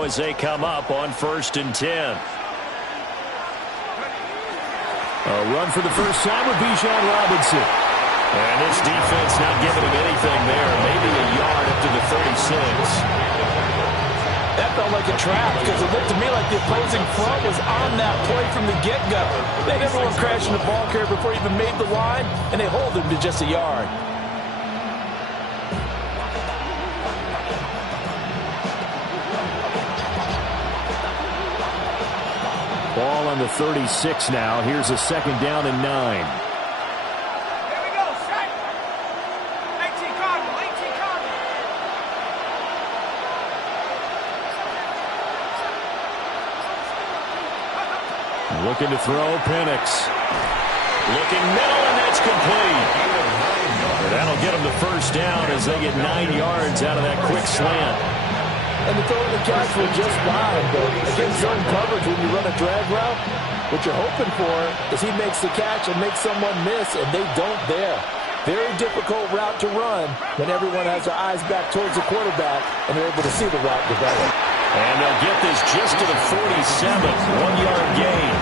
now as they come up on 1st and 10. A run for the first time with Bijan Robinson. And this defense not giving him anything there. Maybe a yard up to the 36. That felt like a trap because it looked to me like the opposing front was on that play from the get-go. They never were crashing the ball carrier before he even made the line, and they hold him to just a yard. Ball on the 36 now. Here's a 2nd down and 9. Looking to throw, Penix. Looking middle, and that's complete. That'll get them the first down as they get 9 yards out of that quick slant. And the throw and the catch were just fine, but against zone coverage when you run a drag route, what you're hoping for is he makes the catch and makes someone miss, and they don't there. Very difficult route to run when everyone has their eyes back towards the quarterback and they're able to see the route develop. And they'll get this just to the 47, 1-yard gain.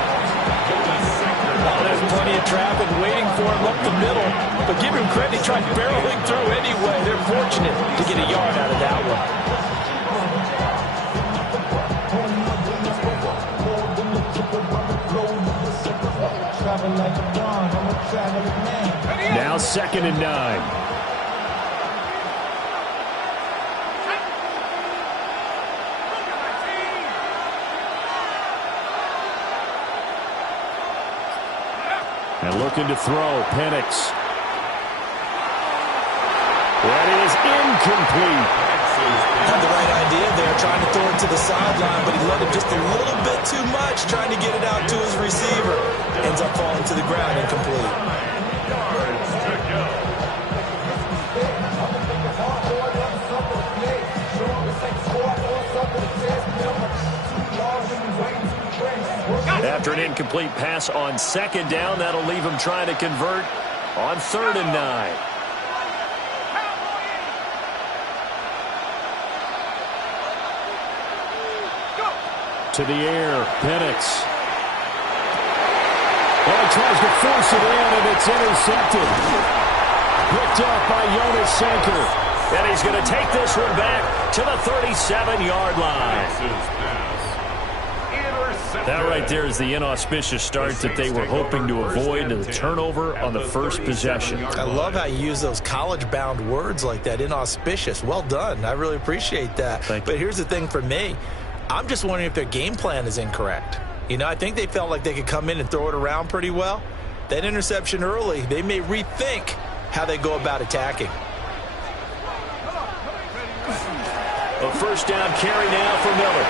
Oh, there's plenty of traffic waiting for him up the middle. But give him credit, he tried barreling through anyway. They're fortunate to get a yard out of that one. Now 2nd and 9. And looking to throw, Penix. That is incomplete. Had the right idea there, trying to throw it to the sideline, but he let it just a little bit too much, trying to get it out to his receiver. Ends up falling to the ground, incomplete. After an incomplete pass on 2nd down, that'll leave him trying to convert on 3rd and 9. To the air, Penix. Oh, he tries to force it in, and it's intercepted. Picked up by Jonas Sanker. And he's going to take this one back to the 37-yard line. That right there is the inauspicious start that they were hoping to avoid, the turnover on the first possession. I love how you use those college-bound words like that, inauspicious. Well done. I really appreciate that. But here's the thing for me. I'm just wondering if their game plan is incorrect. You know, I think they felt like they could come in and throw it around pretty well. That interception early, they may rethink how they go about attacking. A first down carry now for Miller.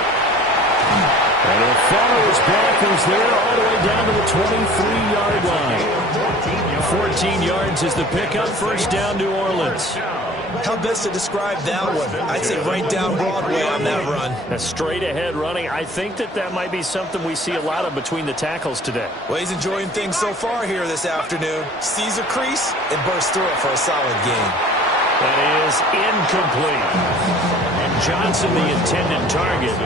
And he'll follow his backers there all the way down to the 23-yard line. 14 yards is the pickup. First down, New Orleans. How best to describe that one? I'd say right down Broadway on that run. A straight-ahead running. I think that might be something we see a lot of between the tackles today. Well, he's enjoying things so far here this afternoon. Sees a crease and bursts through it for a solid gain. That is incomplete. And Johnson, the intended target.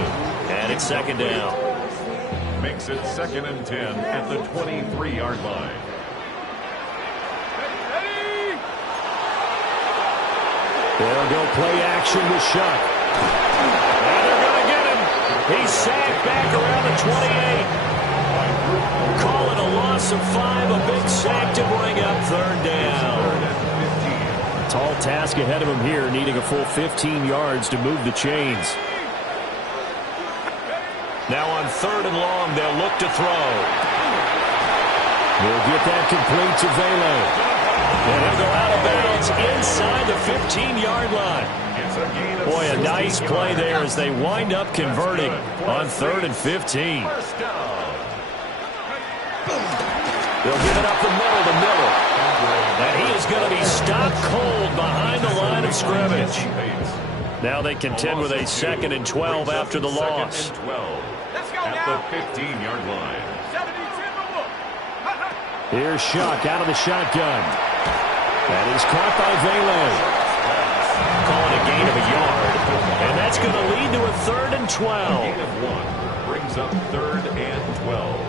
And it's 2nd down. Makes it 2nd and 10 at the 23-yard line. They'll go play action with Shuck. And they're going to get him. He's sacked back around the 28. Call it a loss of 5. A big sack to bring up 3rd down. Tall task ahead of him here, needing a full 15 yards to move the chains. Now on 3rd and long, they'll look to throw. We'll get that complete to Vela. And he'll go out of bounds inside the 15-yard line. Boy, a nice play there as they wind up converting on 3rd and 15. They'll give it up the middle to Miller. And he is going to be stopped cold behind the line of scrimmage. Now they contend with a 2nd and 12 after the loss. At the 15-yard line. Here's Shuck out of the shotgun. That is caught by Vela. They'll call it a gain of a yard. And that's going to lead to a 3rd and 12. Gain of 1 brings up 3rd and 12.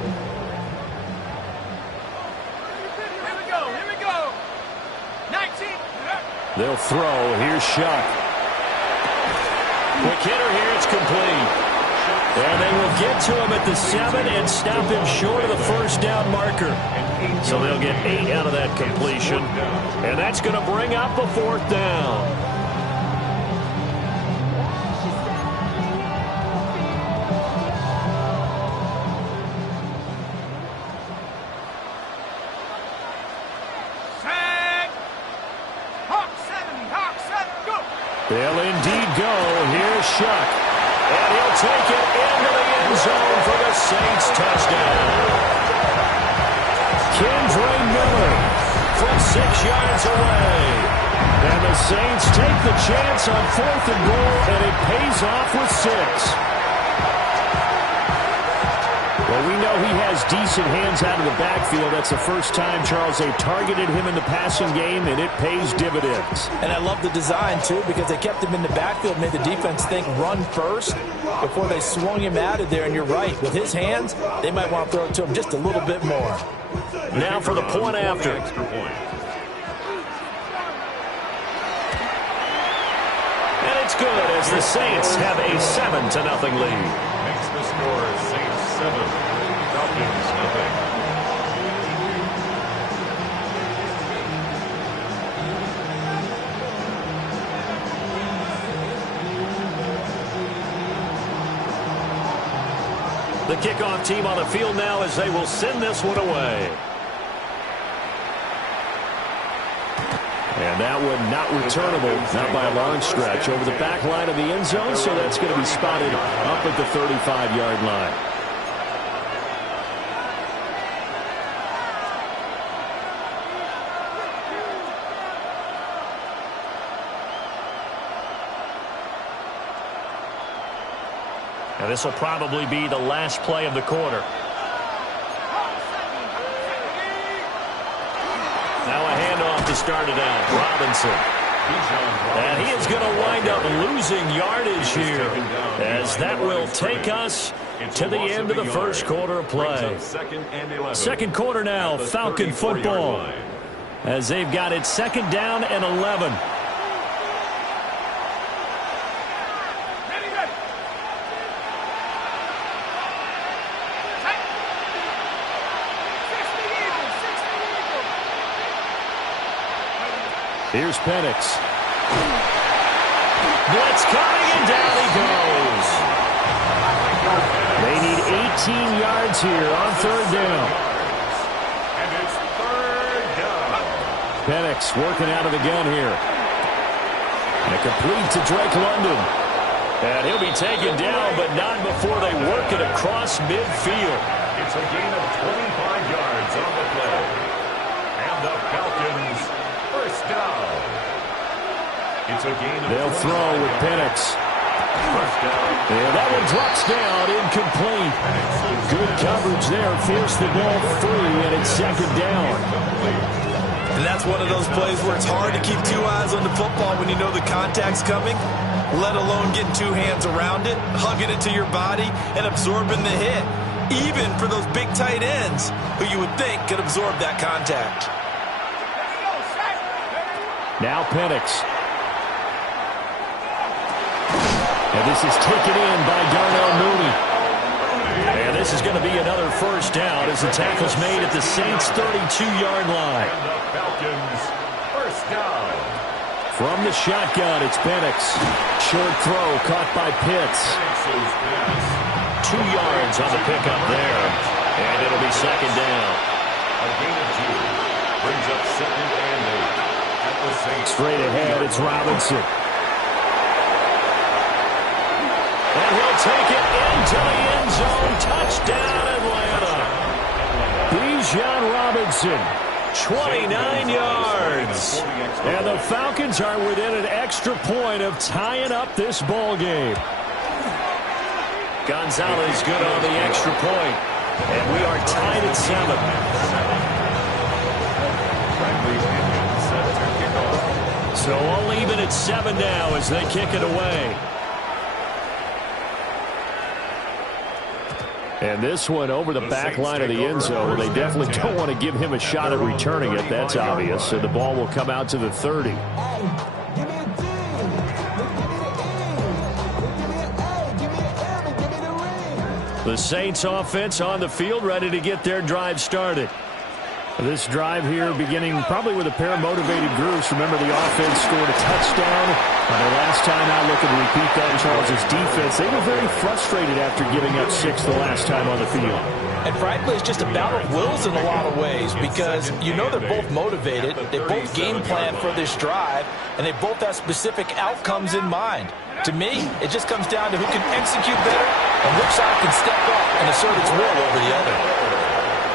Here we go. 19. They'll throw. Here's Shuck. Quick hitter here. It's complete. And they will get to him at the 7 and stop him short of the first down marker. So they'll get 8 out of that completion. And that's going to bring up a 4th down. They'll indeed go. Here's Shuck. And he'll take it into the end zone for the Saints touchdown. Kendre Miller from 6 yards away. And the Saints take the chance on 4th and goal, and it pays off with 6. Well, we know he has decent hands out of the backfield. That's the first time, Charles, they've targeted him in the passing game, and it pays dividends. And I love the design, too, because they kept him in the backfield, made the defense think run first before they swung him out of there. And you're right. With his hands, they might want to throw it to him just a little bit more. Now for the point after. And it's good as the Saints have a 7-0 lead. Makes the score Saints 7, Falcons 0. The kickoff team on the field now as they will send this one away. And that one not returnable, not by a long stretch, over the back line of the end zone, so that's going to be spotted up at the 35-yard line. And this will probably be the last play of the quarter. Now a handoff to start it out. Robinson. And he is going to wind up losing yardage here, as that will take us to the end of the first quarter of play. Second quarter now, Falcon football, as they've got it 2nd down and 11. Here's Penix. Blitz coming, and down he goes. They need 18 yards here on 3rd down. And it's 3rd down. Penix working out of the gun here. And complete to Drake London. And he'll be taken down, but not before they work it across midfield. It's a gain of 25 yards on the play. And the Falcons first down. It's a gain of They'll throw with Penix. First down. And that one drops down, incomplete. Good coverage there, forced the ball free, and it's 2nd down. And that's one of those plays where it's hard to keep 2 eyes on the football when you know the contact's coming, let alone getting 2 hands around it, hugging it to your body, and absorbing the hit, even for those big tight ends who you would think could absorb that contact. Now Penix. And this is taken in by Darnell Mooney. And this is going to be another first down as the tackle's made at the Saints' 32-yard line. And the Falcons first down. From the shotgun, it's Penix. Short throw caught by Pitts. 2 yards on the pickup there. And it'll be 2nd down. A gain of 2 brings up 2nd and 8 at the Saints. Straight ahead, it's Robinson. And he'll take it into the end zone. Touchdown, Atlanta. Bijan Robinson, 29 yards. And the Falcons are within an extra point of tying up this ball game. Gonzalez good on the extra point. And we are tied at 7. So all even at 7 now as they kick it away. And this one over the back line of the end zone. They definitely don't want to give him a shot at returning it. That's obvious. So the ball will come out to the 30. The Saints offense on the field, ready to get their drive started. This drive here beginning probably with a pair of motivated groups. Remember, the offense scored a touchdown. The last time out, looking to repeat that, Charles' defense, they were very frustrated after giving up 6 the last time on the field. And frankly, it's just a battle of wills in a lot of ways because you know they're both motivated. They both game plan for this drive, and they both have specific outcomes in mind. To me, it just comes down to who can execute better and which side can step up and assert its will over the other.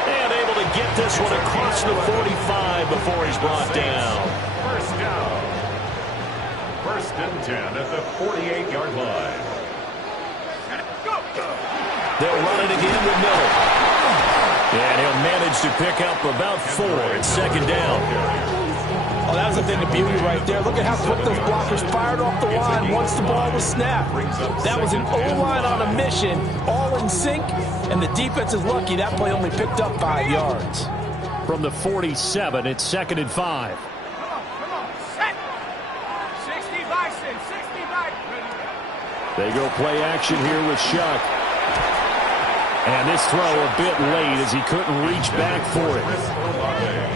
And able to get this one across the 45 before he's brought down. First down. 1st and 10 at the 48-yard line. They'll run it again with Miller. And he'll manage to pick up about 4 at 2nd down. Oh, that was the thing, the beauty right there. Look at how quick those blockers fired off the line once the ball was snapped. That was an O-line on a mission, all in sync, and the defense is lucky that play only picked up 5 yards. From the 47, it's 2nd and 5. Come on, set. 60 Bison, 60 Bison. They go play action here with Shuck. And this throw a bit late as he couldn't reach back for it.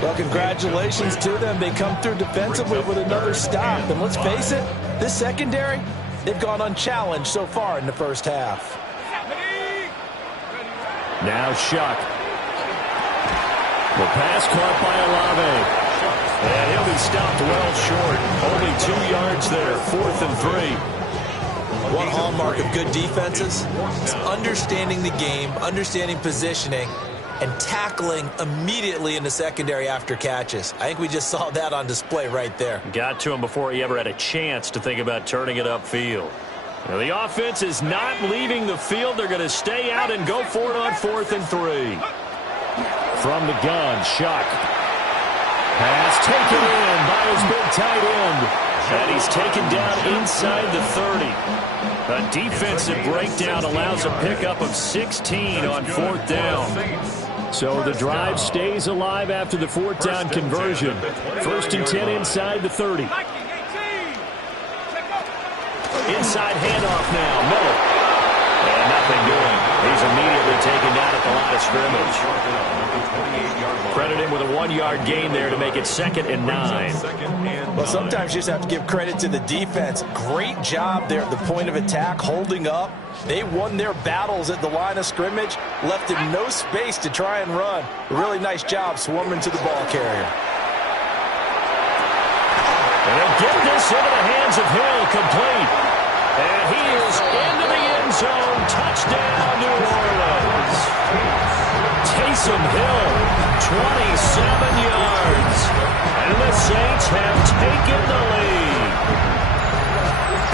Well, congratulations to them. They come through defensively with another stop. And let's face it, this secondary, they've gone unchallenged so far in the first half. Now Shuck. The pass caught by Olave. And he'll be stopped well short. Only 2 yards there, 4th and 3. One hallmark of good defenses is understanding the game, understanding positioning, and tackling immediately in the secondary after catches. I think we just saw that on display right there. Got to him before he ever had a chance to think about turning it upfield. Now, the offense is not leaving the field. They're going to stay out and go for it on 4th and 3. From the gun, Shuck. Pass taken in by his big tight end. And he's taken down inside the 30. A defensive breakdown allows a pickup of 16 on 4th down. So the drive stays alive after the 4th down conversion. 1st and 10 inside the 30. Inside handoff now, Miller. And nothing doing. He's immediately taken down at the line of scrimmage. Credit him with a 1-yard gain there to make it 2nd and 9. Well, sometimes you just have to give credit to the defense. Great job there at the point of attack, holding up. They won their battles at the line of scrimmage, left him no space to try and run. A really nice job swarming to the ball carrier. And they'll get this into the hands of Hill, complete. And he is into the end zone. Touchdown, New Orleans. Taysom Hill, 27 yards. And the Saints have taken the lead.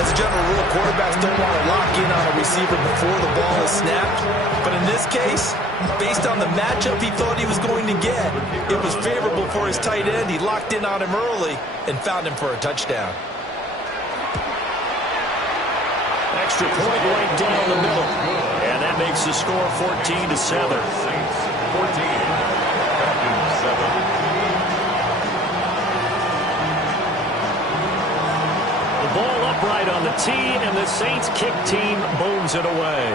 As a general rule, quarterbacks don't want to lock in on a receiver before the ball is snapped. But in this case, based on the matchup he thought he was going to get, it was favorable for his tight end. He locked in on him early and found him for a touchdown. Extra point right down the middle. And that makes the score 14-7. 14. The ball upright on the tee, and the Saints kick team booms it away.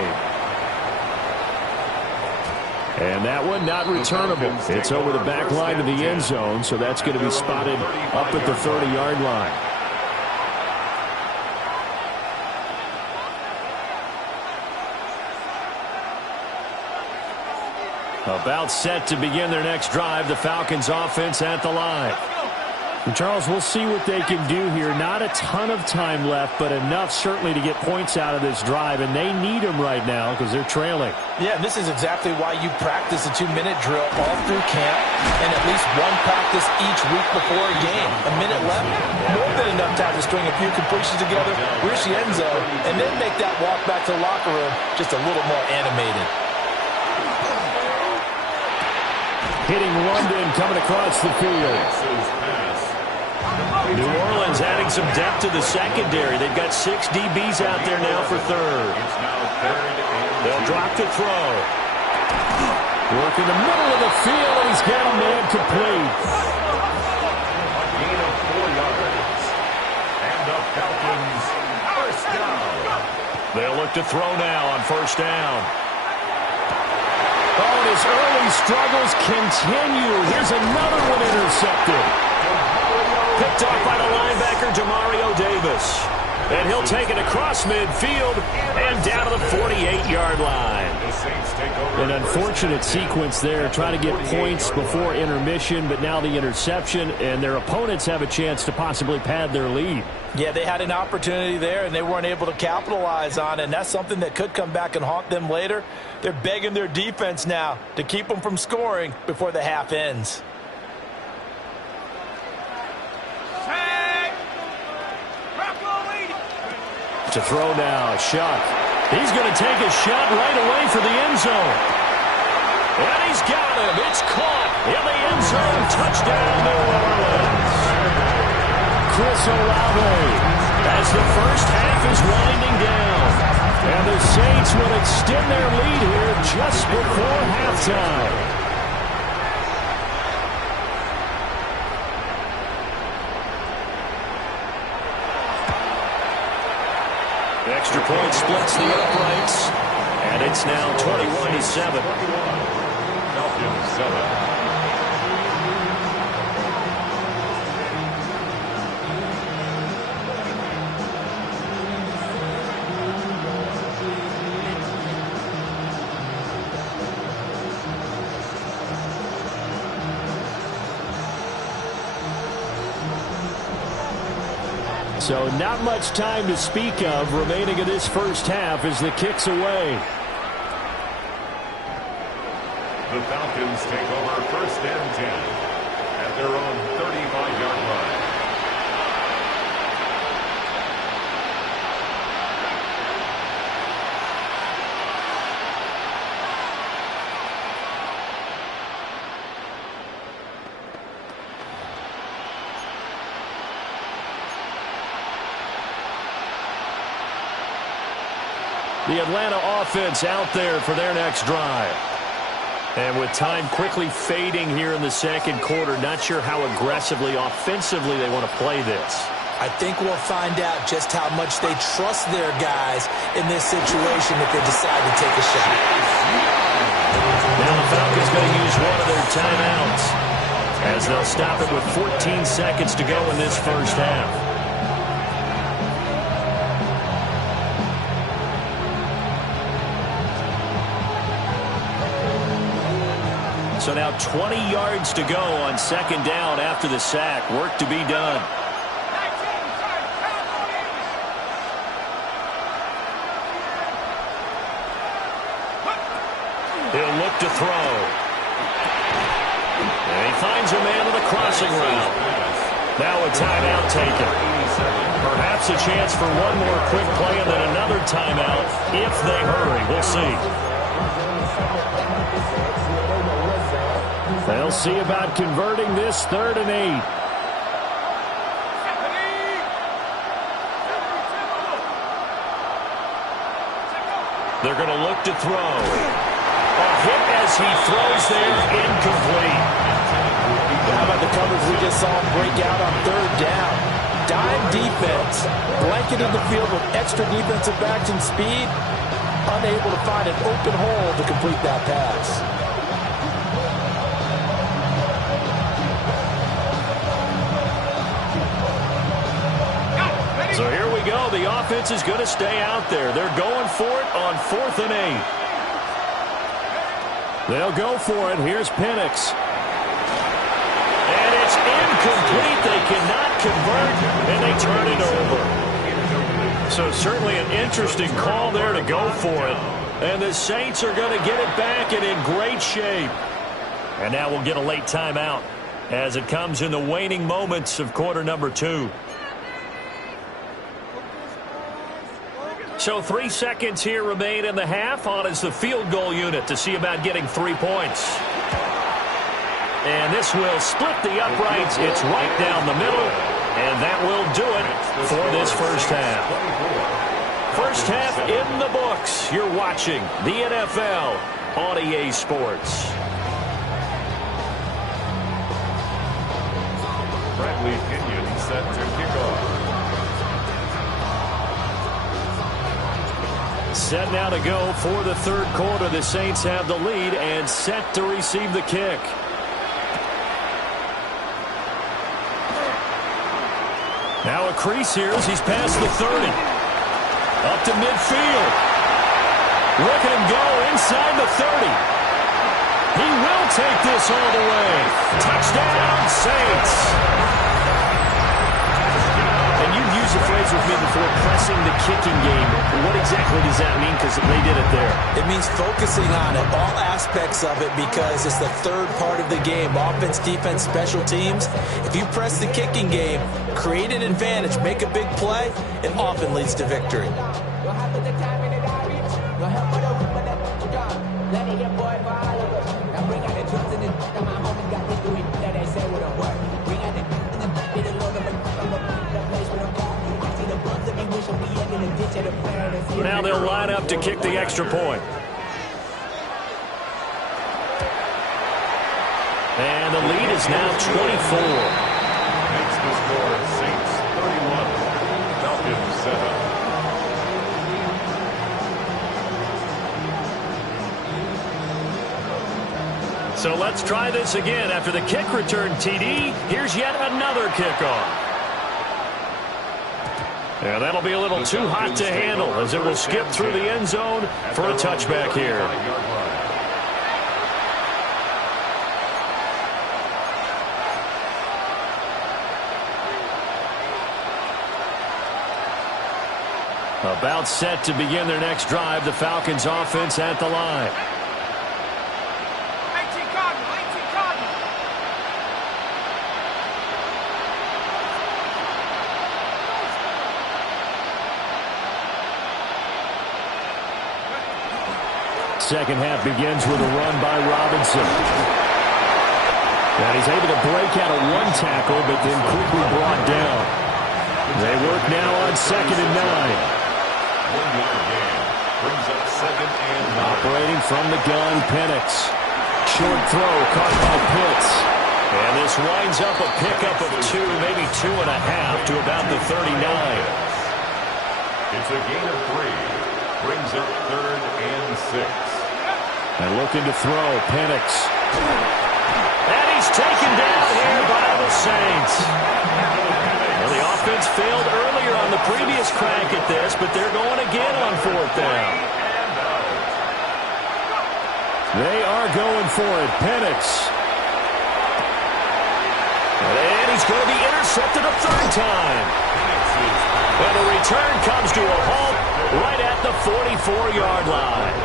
And that one not returnable. It's over the back line of the end zone, so that's going to be spotted up at the 30-yard line. About set to begin their next drive, the Falcons offense at the line. And Charles, we'll see what they can do here. Not a ton of time left, but enough certainly to get points out of this drive, and they need them right now because they're trailing. Yeah, this is exactly why you practice a 2-minute drill all through camp and at least one practice each week before a game. A minute left, more than enough time to string a few completions together, reach the end zone, and then make that walk back to the locker room just a little more animated. Hitting London, coming across the field. New Orleans adding some depth to the secondary. They've got 6 DBs out there now for third. They'll drop to throw. Work in the middle of the field, and he's got a man complete. A gain of 4 yards. And the Falcons, first down. They'll look to throw now on first down. Oh, and his early struggles continue. Here's another one intercepted. Picked off by the linebacker, Demario Davis. And he'll take it across midfield and down to the 48-yard line. An unfortunate sequence there, trying to get points before intermission, but now the interception, and their opponents have a chance to possibly pad their lead. Yeah, they had an opportunity there, and they weren't able to capitalize on it, and that's something that could come back and haunt them later. They're begging their defense now to keep them from scoring before the half ends. To throw now, Shuck. He's going to take a shot right away for the end zone. And he's got him. It's caught in the end zone. Touchdown, New Orleans. Chris Olave as the first half is winding down. And the Saints will extend their lead here just before halftime. Extra point splits the uprights, and it's now 21-7. Falcons 7. So not much time to speak of remaining in this first half as the kick's away. The Falcons take over first and 10 at their own 35-yard line. The Atlanta offense out there for their next drive. And with time quickly fading here in the second quarter, not sure how aggressively, offensively they want to play this. I think we'll find out just how much they trust their guys in this situation if they decide to take a shot. Now the Falcons going to use one of their timeouts as they'll stop it with 14 seconds to go in this first half. So now 20 yards to go on second down after the sack. Work to be done. He'll look to throw. And he finds a man with a crossing route. Now a timeout taken. Perhaps a chance for one more quick play and then another timeout if they hurry. We'll see. They'll see about converting this 3rd and 8. They're going to look to throw. A hit as he throws there, incomplete. How about the coverage we just saw him break out on 3rd down? Dime defense, blanketed the field with extra defensive backs and speed, unable to find an open hole to complete that pass. So here we go. The offense is going to stay out there. They're going for it on 4th and 8. They'll go for it. Here's Penix. And it's incomplete. They cannot convert, and they turn it over. So certainly an interesting call there to go for it. And the Saints are going to get it back and in great shape. And now we'll get a late timeout as it comes in the waning moments of quarter number 2. So 3 seconds here remain in the half. On is the field goal unit to see about getting 3 points. And this will split the uprights. It's right down the middle. And that will do it for this first half. First half in the books. You're watching the NFL on EA Sports. Bradley Pinion set to kick off. Set now to go for the third quarter. The Saints have the lead and set to receive the kick. Now a crease here as he's past the 30. Up to midfield. Look at him go inside the 30. He will take this all the way. Touchdown, Saints. And you've used the phrase with me before, pressing the kicking game. What exactly does that mean? Because they did it there. It means focusing on it, all aspects of it, because it's the third part of the game. Offense, defense, special teams. If you press the kicking game, create an advantage, make a big play, it often leads to victory. Now they'll line up to kick the extra point. And the lead is now 24. Makes the score Saints 31. Falcons 7. So let's try this again. After the kick return, TD, here's yet another kickoff. Yeah, that'll be a little too hot to handle as it will skip through the end zone for a touchback here. About set to begin their next drive. The Falcons offense at the line. Second half begins with a run by Robinson. And he's able to break out of one tackle, but then quickly brought down. They work now on 2nd and 9. 1 yard gain. Brings up 2nd and 9. Operating from the gun, Penix. Short throw caught by Pitts. And this winds up a pickup of 2, maybe 2.5 to about the 39. It's a gain of 3. Brings up 3rd and 6. And looking to throw, Penix. And he's taken down here by the Saints. Well, the offense failed earlier on the previous crack at this, but they're going again on 4th down. They are going for it. Penix. And he's going to be intercepted a 3rd time. And the return comes to a halt right at the 44-yard line.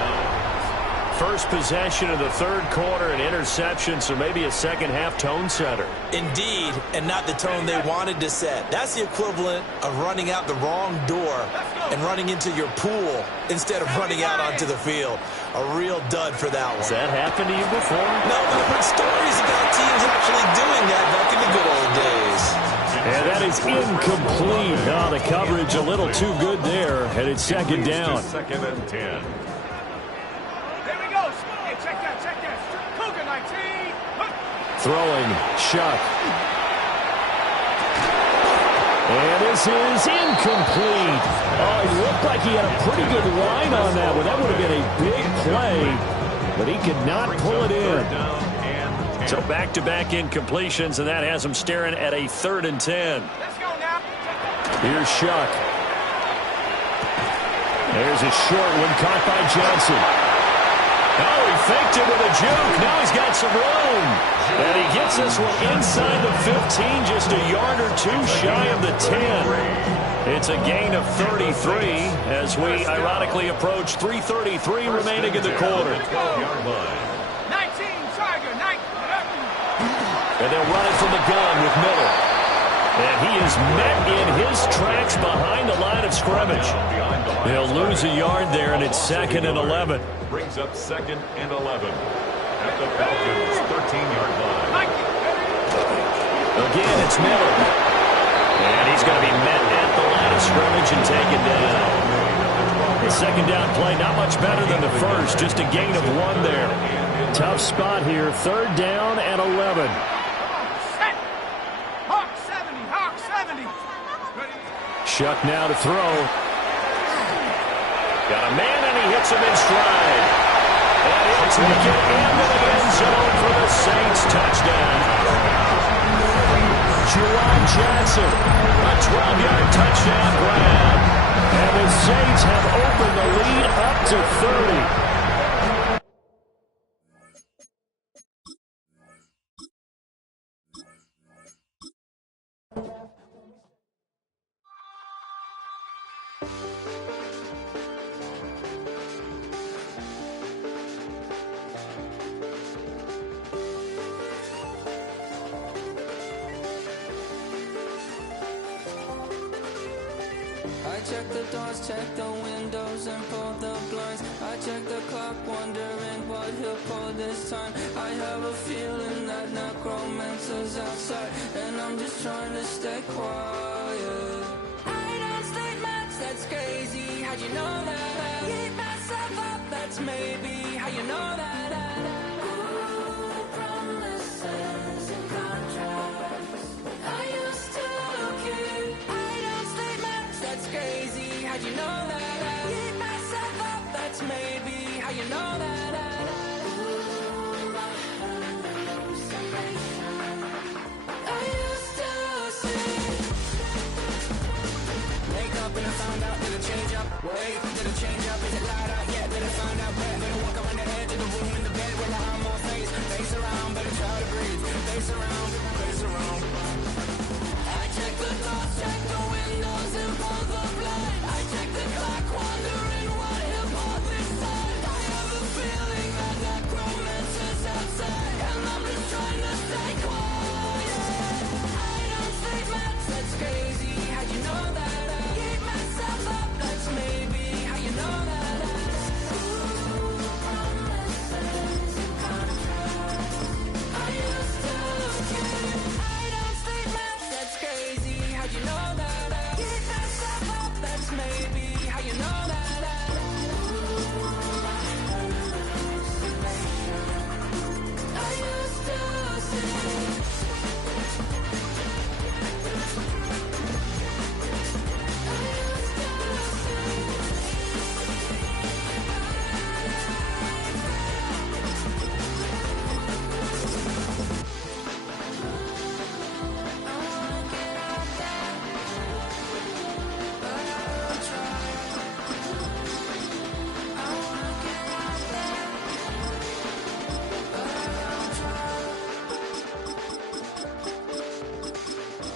First possession of the third quarter, an interception, so maybe a second-half tone setter. Indeed, and not the tone they wanted to set. That's the equivalent of running out the wrong door and running into your pool instead of running out onto the field. A real dud for that one. Has that happened to you before? No, but I've heard stories about teams actually doing that back in the good old days. And that is incomplete. Oh, the coverage a little too good there, and it's 2nd down. 2nd and 10. Throwing, Shuck. And this is incomplete. Oh, he looked like he had a pretty good line on that one. That would have been a big play, but he could not pull it in. So back-to-back incompletions, and that has him staring at a 3rd and 10. Let's go now. Here's Shuck. There's a short one caught by Johnson. Oh, he faked it with a juke. Now he's got some room. And he gets this one inside the 15, just a yard or 2 shy of the 10. It's a gain of 33 as we ironically approach 3:33 remaining in the quarter. 19, Tiger, 19. And they'll run it from the gun with Miller. And he is met in his tracks behind the line of scrimmage. They'll lose a yard there, and it's 2nd and 11. Brings up 2nd and 11 at the Falcons' 13-yard line. Again, it's Miller. And he's going to be met at the line of scrimmage and taken down. The second down play, not much better than the first, just a gain of 1 there. Tough spot here, third down and 11. Set. Hawk 70, Hawk 70. Shuck now to throw. Got a man, and he hits him in stride. And he'll take it into the end zone for the Saints touchdown. Juwan Johnson, a 12-yard touchdown grab. And the Saints have opened the lead up to 30. I check the doors, check the windows, and pull the blinds. I check the clock, wondering what he'll pull this time. I have a feeling that necromancer's outside, and I'm just trying to stay quiet. I don't state much, that's crazy. How'd you know that? Keep myself up, that's maybe how you know that. Ooh, promises and contracts. I used to keep. I don't state much, that's crazy. How'd you know that? Keep myself up, that's maybe how you know that. Ooh, my hallucination. I used to see. Wake up and I found out, did it change up? Wait, did it change up? Is it light out yet? Did I find out where? Better walk around the edge of the room in the bed where I have more face. Face around, better try to breathe. Face around, face around. I check the doors, check the windows, and pull the blind. I check the clock, wondering what he'll pull this time. I have a feeling that necromancer's outside, and I'm just trying to stay quiet. I don't say much, that's crazy. How'd you know that? Keep myself up, that's maybe how you know that. Ooh, promises and contracts. I used to keep. I don't say much, that's crazy. How'd you know that? Keep myself up, that's maybe how you know that. Ooh, I used to see.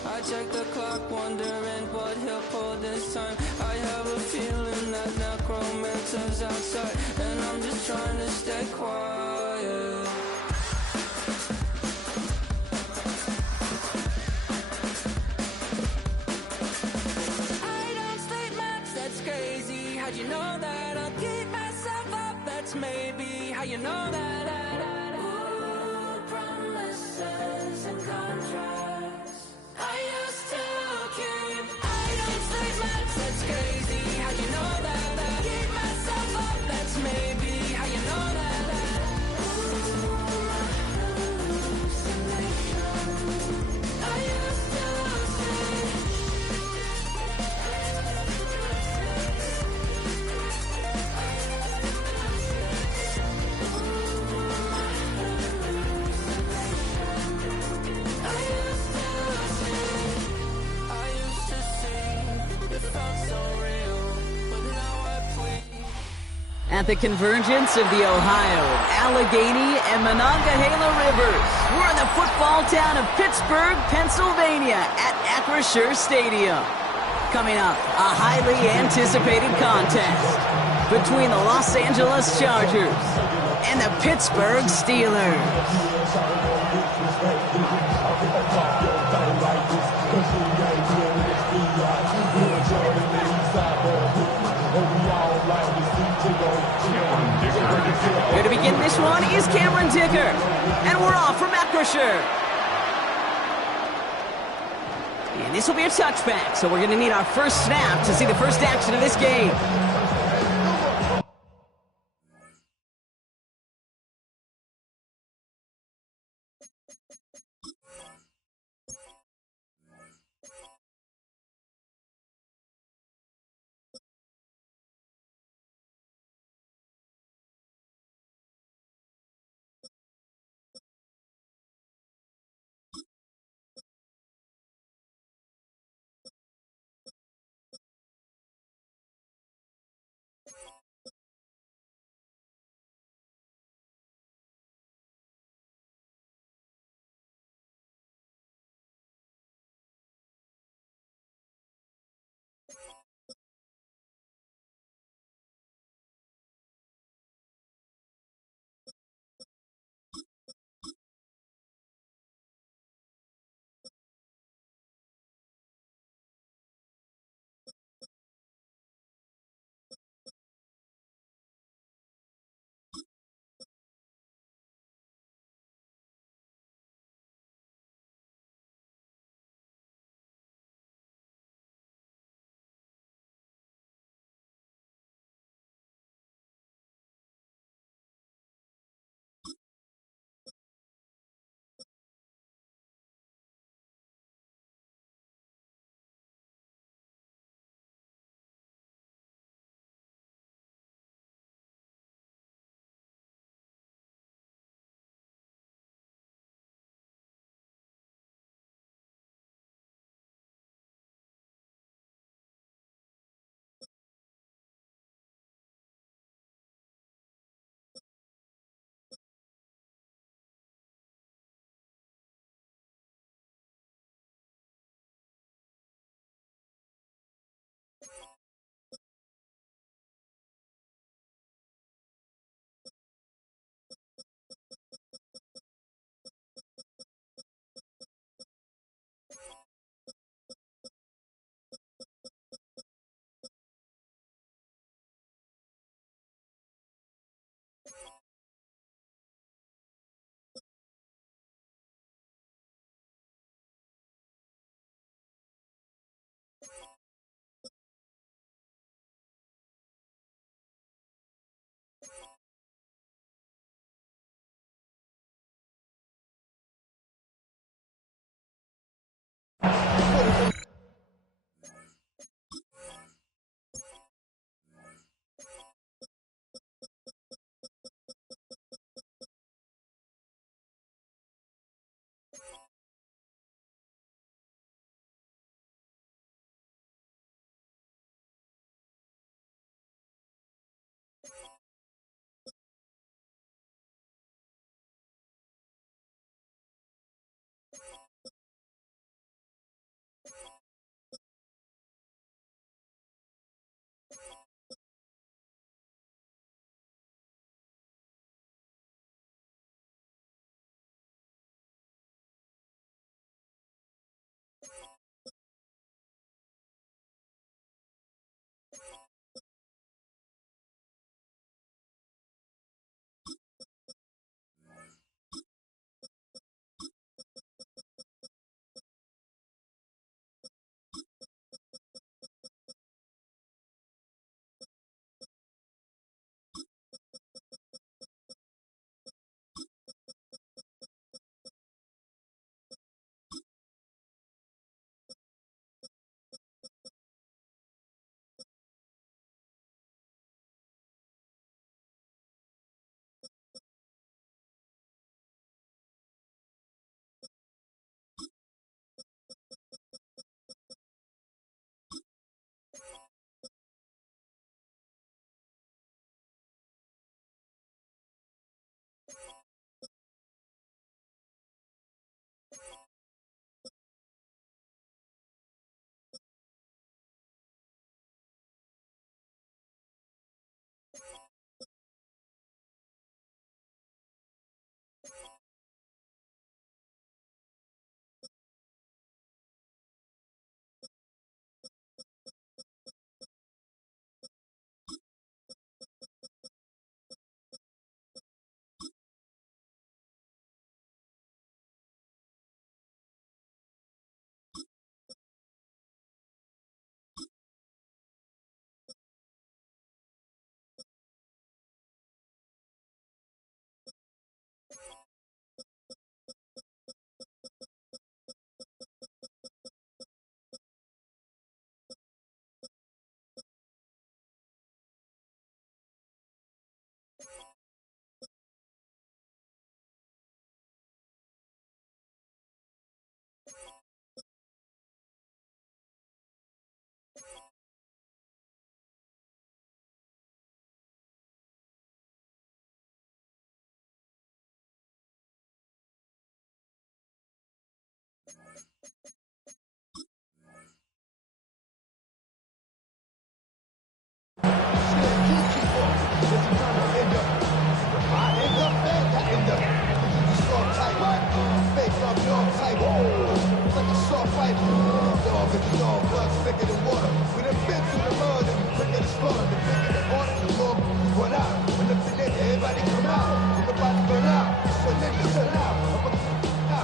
I check the clock, wondering what he'll pull this time. I have a feeling that necromancer's outside, and I'm just trying to stay quiet. I don't state much, that's crazy. How'd you know that? I'll keep myself up, that's maybe how you know that. Ooh, promises and contracts. I used to keep. I don't say much, that's crazy. How'd you know that? Keep myself up, that's maybe how you know that. Ooh, my hallucination. I used to see. At the convergence of the Ohio, Allegheny, and Monongahela rivers, we're in the football town of Pittsburgh, Pennsylvania at Acrisure Stadium. Coming up, a highly anticipated contest between the Los Angeles Chargers and the Pittsburgh Steelers. Here to begin this one is Cameron Dicker, and we're off from Acrisure. And this will be a touchback, so we're going to need our first snap to see the first action of this game.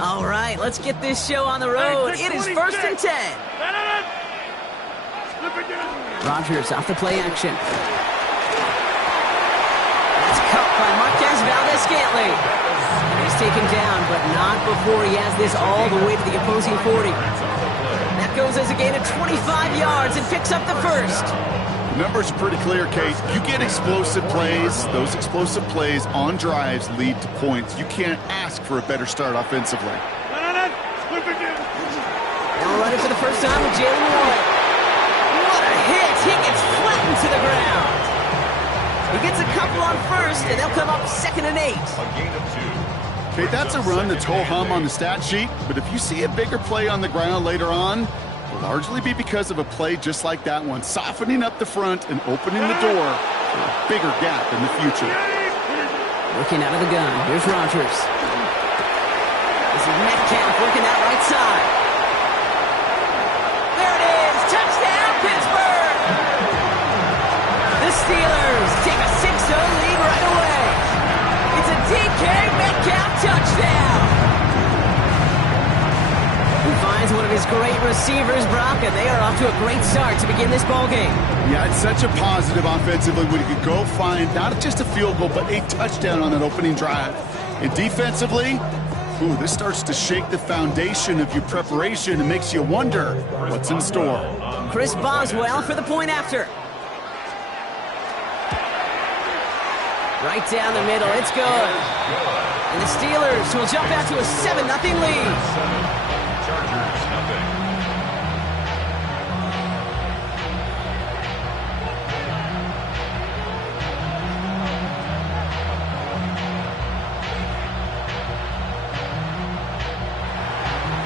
All right, let's get this show on the road. It is 1st and 10. Rodgers off the play action. That's caught by Marquez Valdez-Scantling. He's taken down, but not before he has this all the way to the opposing 40. That goes as a gain of 25 yards and picks up the first. The numbers are pretty clear, Kate. You get explosive plays. Those explosive plays on drives lead to points. You can't ask for a better start offensively. Now running for the first time with Jalen Warren. What a hit! He gets flattened to the ground. He gets a couple on first, and they'll come up 2nd and 8. A gain of 2. Okay, that's a run that's ho-hum on the stat sheet, but if you see a bigger play on the ground later on, it'll largely be because of a play just like that one, softening up the front and opening the door for a bigger gap in the future. Looking out of the gun, here's Rodgers. This is Metcalf working that right side. There it is! Touchdown, Pittsburgh! The Steelers take a 6-0 lead right away. It's a DK Metcalf touchdown. He finds one of his great receivers, Brock, and they are off to a great start to begin this ballgame. Yeah, it's such a positive offensively when you could go find not just a field goal, but a touchdown on that opening drive. And defensively, this starts to shake the foundation of your preparation and makes you wonder what's in store. Chris Boswell for the point after. Right down the middle, it's good. And the Steelers will jump out to a 7-0 lead. Chargers, nothing.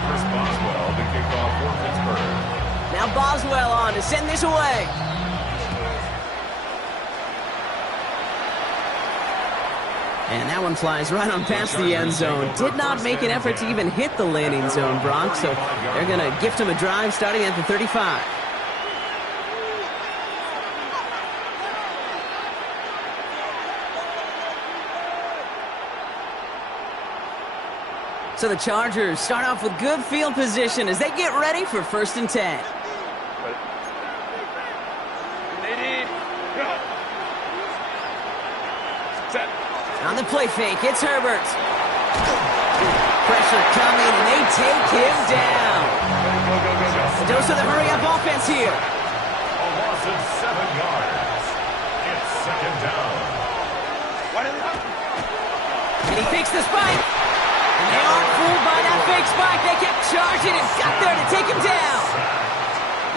Chris Boswell to kick off for Pittsburgh. Now Boswell on to send this away. And that one flies right on past the end zone. Did not make an effort to even hit the landing zone, Bronx, so they're going to gift him a drive starting at the 35. So the Chargers start off with good field position as they get ready for 1st and 10. On the play fake, it's Herbert. Pressure coming, and they take him down. Dose of the hurry-up offense here. A loss of 7 yards. It's 2nd down. And he fakes the spike. And they aren't fooled by that fake spike. They kept charging and got there to take him down.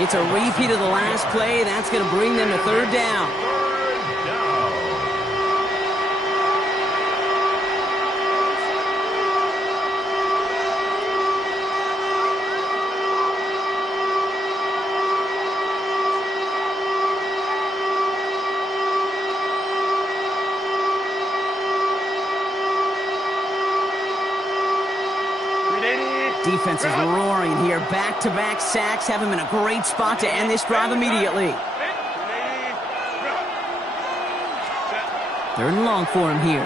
It's a repeat of the last play. That's going to bring them to 3rd down. Defense is roaring here. Back-to-back sacks have him in a great spot to end this drive immediately. 3rd and long for him here.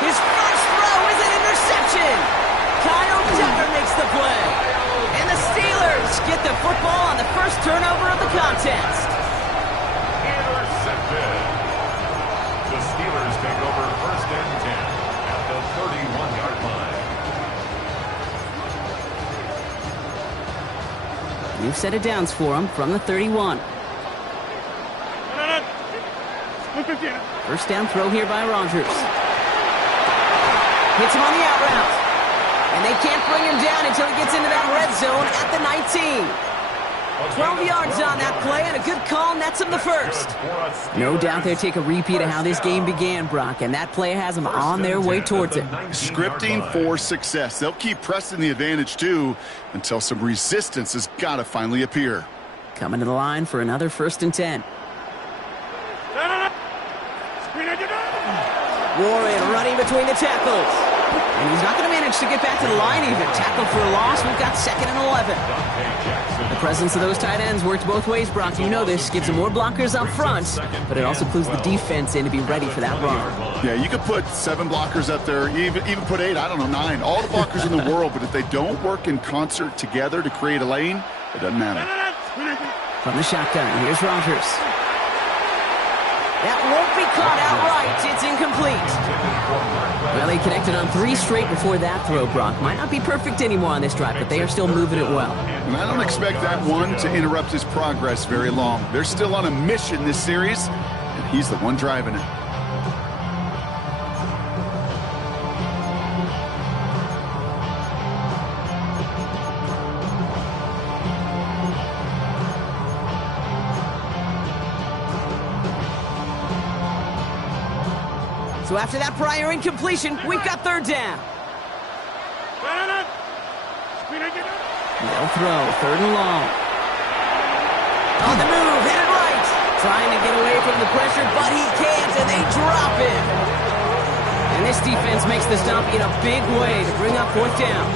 His first throw is an interception. Kyle Tucker makes the play. And the Steelers get the football on the first turnover of the contest. Intercepted. The Steelers take over 1st and 10. 31-yard line. New set of downs for him from the 31. First down throw here by Rodgers. Hits him on the out route. And they can't bring him down until he gets into that red zone at the 19. 12 yards on that play, and a good call nets him the first. No doubt they'll take a repeat of how this game began, Brock, and that play has them on their way towards it. Scripting for success. They'll keep pressing the advantage, too, until some resistance has got to finally appear. Coming to the line for another 1st and 10. Warren running between the tackles. And he's not going to manage to get back to the line even. Tackle for a loss. We've got 2nd and 11. The presence of those tight ends works both ways, Brock. You know this. Gives them more blockers up front, but it also clues the defense in to be ready for that run. Yeah, you could put 7 blockers up there, even put 8, I don't know, 9. All the blockers in the world, but if they don't work in concert together to create a lane, it doesn't matter. From the shotgun, here's Rodgers. That won't be caught outright. It's incomplete. Well, he connected on 3 straight before that throw, Brock. Might not be perfect anymore on this drive, but they are still moving it well. And I don't expect that one to interrupt his progress very long. They're still on a mission this series, and he's the one driving it. So after that prior incompletion, we've got 3rd down. No throw, 3rd and long. On the move, hit it right. Trying to get away from the pressure, but he can't, and they drop him. And this defense makes the stop in a big way to bring up 4th down.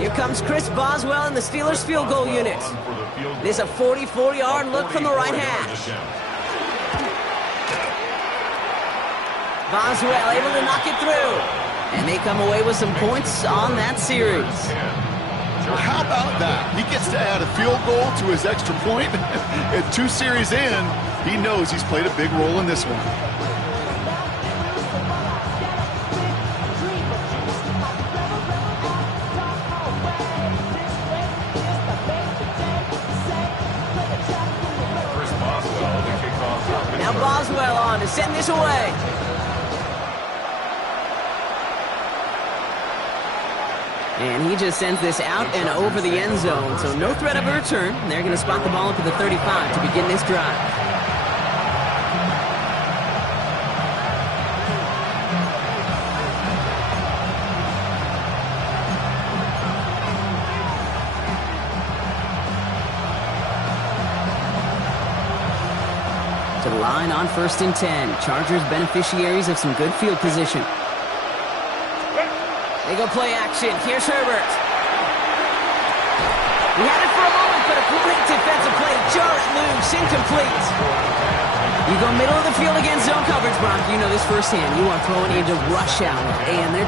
Here comes Chris Boswell in the Steelers field goal unit. This is a 44-yard look from the right hash. Boswell able to knock it through. And they come away with some points on that series. How about that? He gets to add a field goal to his extra point. And 2 series in, he knows he's played a big role in this one. Now Boswell on to send this away. And he just sends this out and over the end zone, so no threat of a return. They're going to spot the ball up at the 35 to begin this drive. To the line on 1st and 10. Chargers beneficiaries of some good field position. They go play action. Here's Herbert. He had it for a moment, but a great defensive play to jar it loose. Incomplete. You go middle of the field against zone coverage, Brock. You know this firsthand. You are throwing into rush hour, and there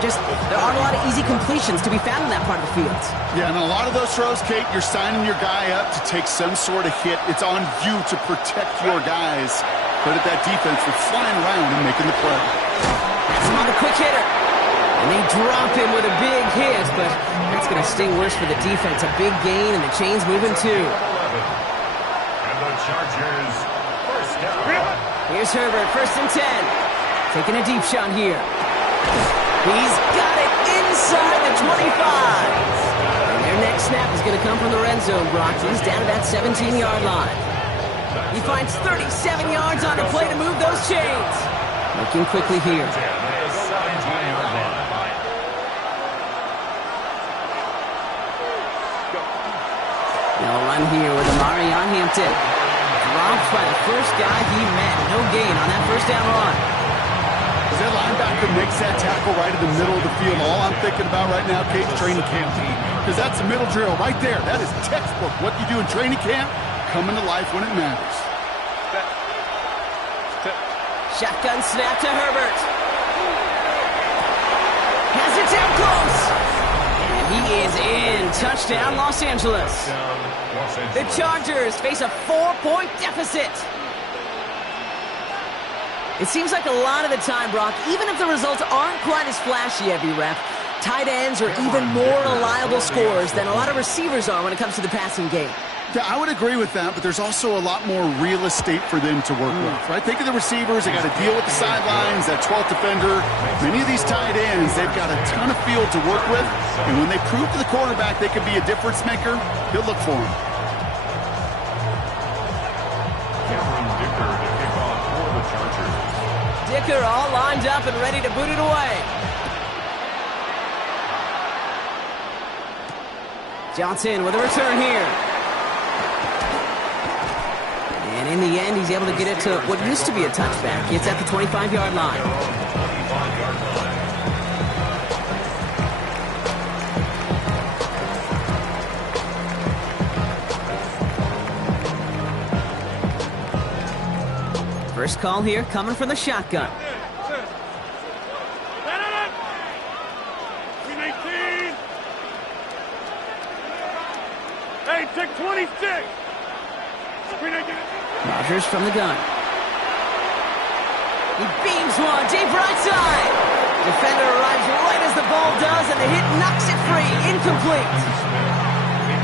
aren't a lot of easy completions to be found in that part of the field. Yeah, and a lot of those throws, Kate, you're signing your guy up to take some sort of hit. It's on you to protect your guys. But at that defense, they're flying around and making the play. That's another quick hitter. And they drop him with a big hit, but that's going to sting worse for the defense. A big gain, and the chain's moving too. And the Chargers, 1st down. Here's Herbert, 1st and 10. Taking a deep shot here. He's got it inside the 25. And their next snap is going to come from the red zone, Brock. He's down to that 17-yard line. He finds 37 yards on the play to move those chains. Looking quickly here. They'll run here with Amari on Hampton. Dropped by the first guy he met. No gain on that 1st down run. As that linebacker makes that tackle right in the middle of the field, all I'm thinking about right now, Kate, is training camp. Because that's a middle drill right there. That is textbook. What you do in training camp, coming to life when it matters. Shotgun snap to Herbert. Has it down close. And he is in. Touchdown, Los Angeles. The Chargers face a 4-point deficit. It seems like a lot of the time, Brock, even if the results aren't quite as flashy every rep, tight ends are even more reliable scorers than a lot of receivers are when it comes to the passing game. Yeah, I would agree with that, but there's also a lot more real estate for them to work with, right? Think of the receivers. They got to deal with the sidelines, that 12th defender. Many of these tight ends, they've got a ton of field to work with, and when they prove to the quarterback they could be a difference maker, he'll look for them. Dicker all lined up and ready to boot it away. Johnson with a return here. And in the end, he's able to get it to what used to be a touchback. It's at the 25-yard line. 25-yard line. First call here coming from the shotgun. Hey, take 26. Rodgers from the gun. He beams one deep right side. Defender arrives right as the ball does, and the hit knocks it free. Incomplete.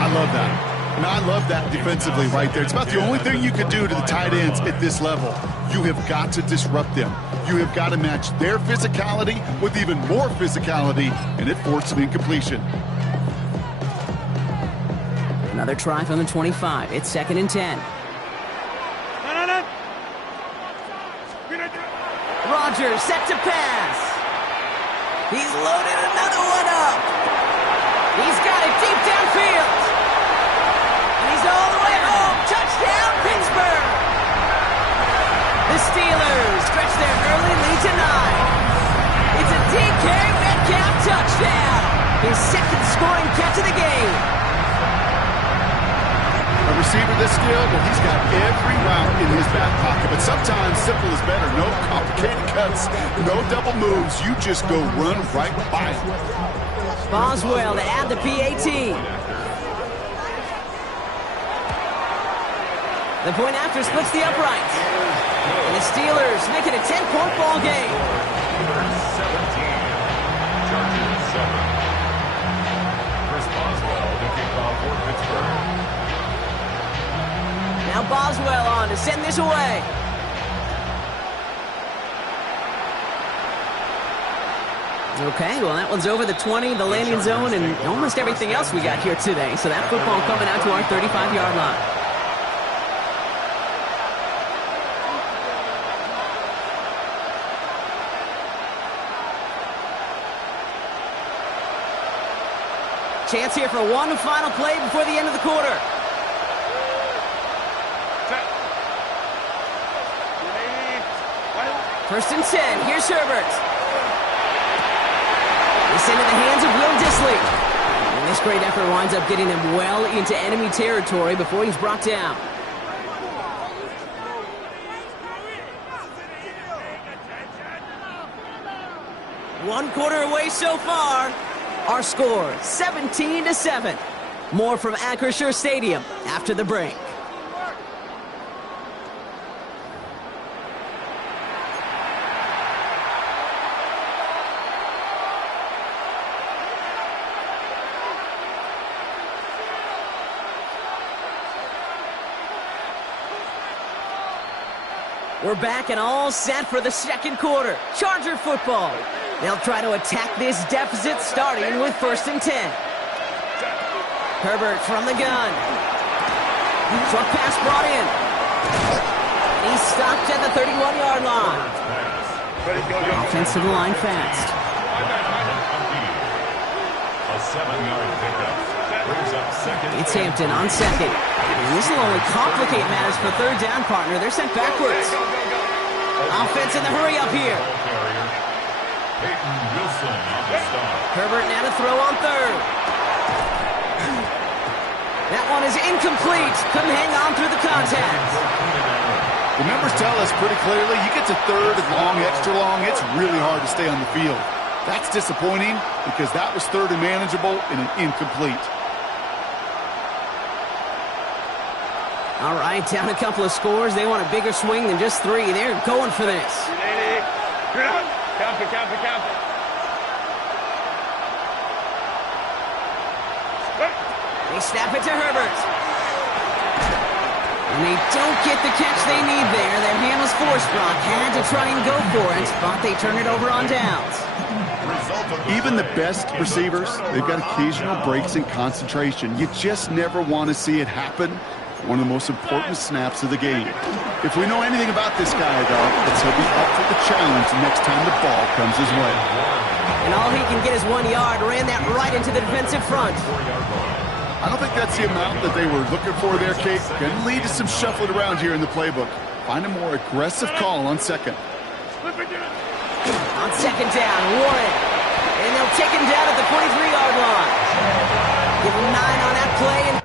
I love that. And I love that defensively right there. It's about the only thing you can do to the tight ends at this level. You have got to disrupt them. You have got to match their physicality with even more physicality, and it forced an incompletion. Another try from the 25. It's 2nd and 10. Rodgers set to pass. He's loaded another one up. He's got it deep downfield. And he's all the way home. Touchdown, Pittsburgh. The Steelers stretch their early lead to 9. It's a DK Metcalf touchdown. His second scoring catch of the game. A receiver this skilled, well, he's got every route in his back pocket. But sometimes simple is better. No complicated cuts, no double moves. You just go run right by him. Boswell to add the PAT. The point after splits the uprights. And the Steelers make it a 10-point ball game. 17. Chargers 7. Chris Boswell to kick off for Pittsburgh. Now Boswell on to send this away. Okay, well, that one's over the 20, the landing zone, and almost everything else we got here today. So that football coming out to our 35-yard line. Chance here for one final play before the end of the quarter. First and 10. Here's Herbert. It's into the hands of Will Dissly. And this great effort winds up getting him well into enemy territory before he's brought down. One quarter away so far. Our score, 17-7. More from Acrisure Stadium after the break. We're back and all set for the second quarter. Charger football. They'll try to attack this deficit starting with 1st and 10. Herbert from the gun. Short pass brought in. He's stopped at the 31-yard line. Offensive line fast. A 7-yard pickup brings up second. It's Hampton on second. And this will only complicate matters for third down, partner. They're sent backwards. Offense in the hurry up here. Herbert now to throw on third. That one is incomplete. Couldn't hang on through the contact. The numbers tell us pretty clearly, you get to third and long, extra long, it's really hard to stay on the field. That's disappointing because that was third and manageable and an incomplete. All right, down a couple of scores. They want a bigger swing than just 3. They're going for this. Count it. They snap it to Herbert. And they don't get the catch they need there. Their hand was forced. Brock had to try and go for it, but they turn it over on downs. Even the best receivers, they've got occasional breaks in concentration. You just never want to see it happen. One of the most important snaps of the game. If we know anything about this guy, though, it's he'll be up for the challenge next time the ball comes his way. And all he can get is 1 yard. Ran that right into the defensive front. I don't think that's the amount that they were looking for there, Kate. Going to lead to some shuffling around here in the playbook. Find a more aggressive call on second. On second down, Warren. And they'll take him down at the 43-yard line. Give him 9 on that play. And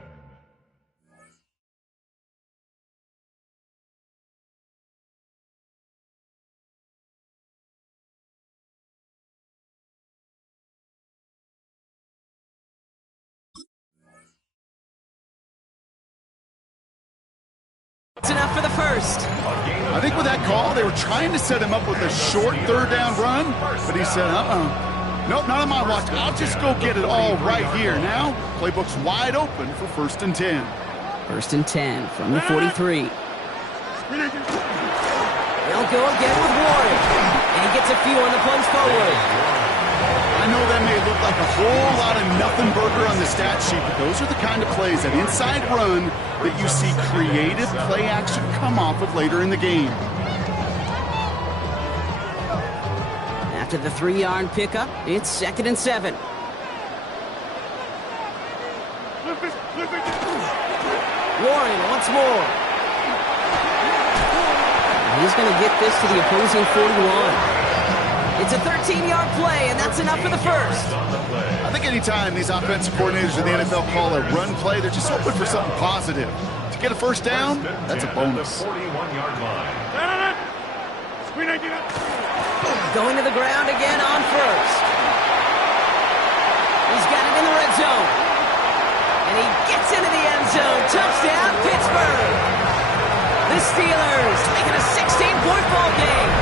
it's enough for the first. I think with that call, they were trying to set him up with a short third down run, but he said, nope, not on my watch. I'll just go get it all right here. Now, playbook's wide open for 1st and 10. 1st and 10 from the 43. They'll go again with Warren. And he gets a few on the plunge forward. I know that may look like a whole lot of nothing burger on the stat sheet, but those are the kind of plays, that inside run, that you see creative play action come off of later in the game. After the 3-yard pickup, it's 2nd and 7. Warren once more. He's going to get this to the opposing 41. It's a 13-yard play, and that's enough for the first. I think anytime these offensive coordinators in the NFL call a run play, they're just hoping for something positive. To get a first down, that's a bonus. 41-yard line. Going to the ground again on first. He's got it in the red zone. And he gets into the end zone. Touchdown, Pittsburgh. The Steelers making a 16-point ball game.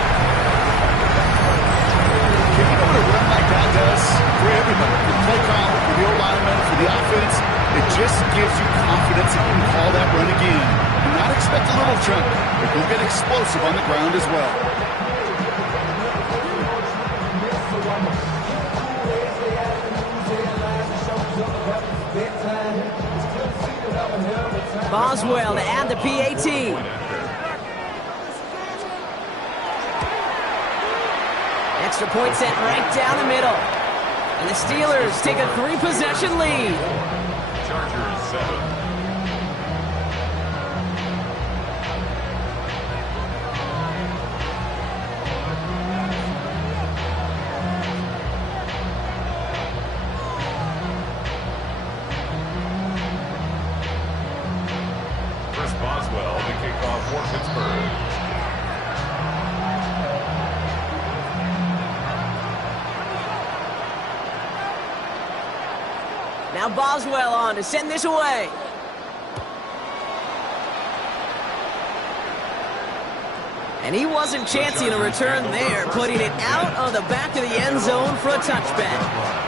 You know what a run like that does for everybody, for the play caller, for the O-lineman, for the offense? It just gives you confidence that you can call that run again. And not expect a little chunk, but you'll get explosive on the ground as well. Boswell to add the PAT. Extra point set right down the middle. And the Steelers take a 3-possession lead. Chargers 7. Chris Boswell to kick off for Pittsburgh. Now Boswell on to send this away. And he wasn't chancing a return there, putting it out of the back of the end zone for a touchback.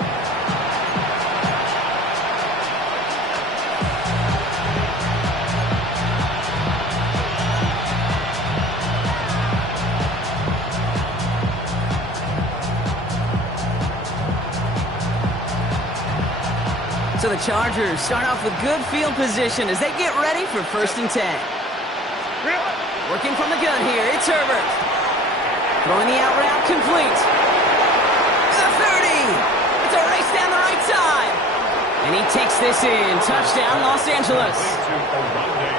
So the Chargers start off with good field position as they get ready for 1st and 10. Working from the gun here, it's Herbert. Throwing the out route complete. The 30. It's a race down the right side. And he takes this in. Touchdown, Los Angeles.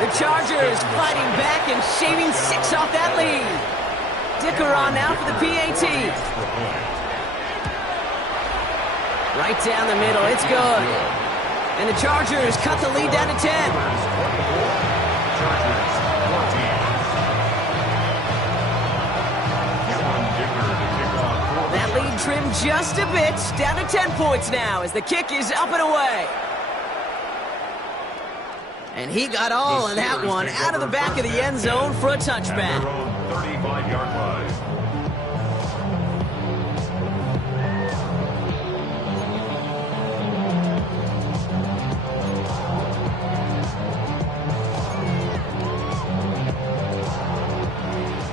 The Chargers fighting back and shaving 6 off that lead. Dicker on now for the PAT. Right down the middle, it's good. And the Chargers cut the lead down to 10. That lead trimmed just a bit, down to 10 points now as the kick is up and away. And he got all of that one out of the back of the end zone for a touchback. 35-yard line.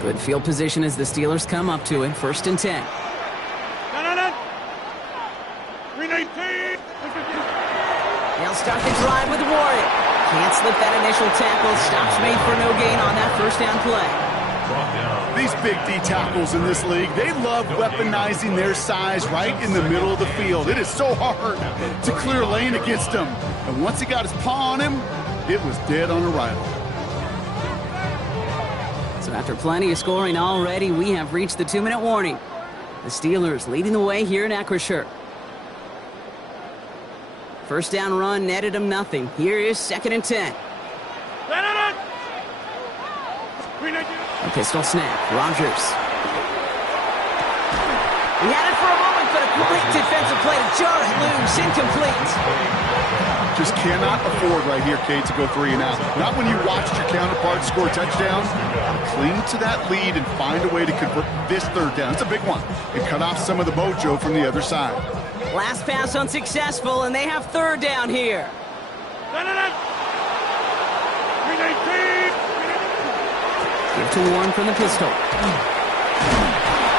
Good field position as the Steelers come up to it. 1st and 10. They'll start the drive with Warren. Can't slip that initial tackle. Stops made for no gain on that 1st down play. Brought down These big D tackles in this league, they love weaponizing their size right in the middle of the field. It is so hard to clear lane against them. And once he got his paw on him, it was dead on arrival. So after plenty of scoring already, we have reached the 2-minute warning. The Steelers leading the way here in Acrisure. First down run netted them nothing. Here is 2nd and 10. A pistol snap. Rodgers. He had it for a moment, but a great defensive play to jar it loose. Incomplete. Just cannot afford right here, Kate, to go 3 and out. Not when you watched your counterpart score a touchdown. Cling to that lead and find a way to convert this 3rd down. It's a big one. And cut off some of the mojo from the other side. Last pass unsuccessful, and they have 3rd down here. Give to Warren from the pistol.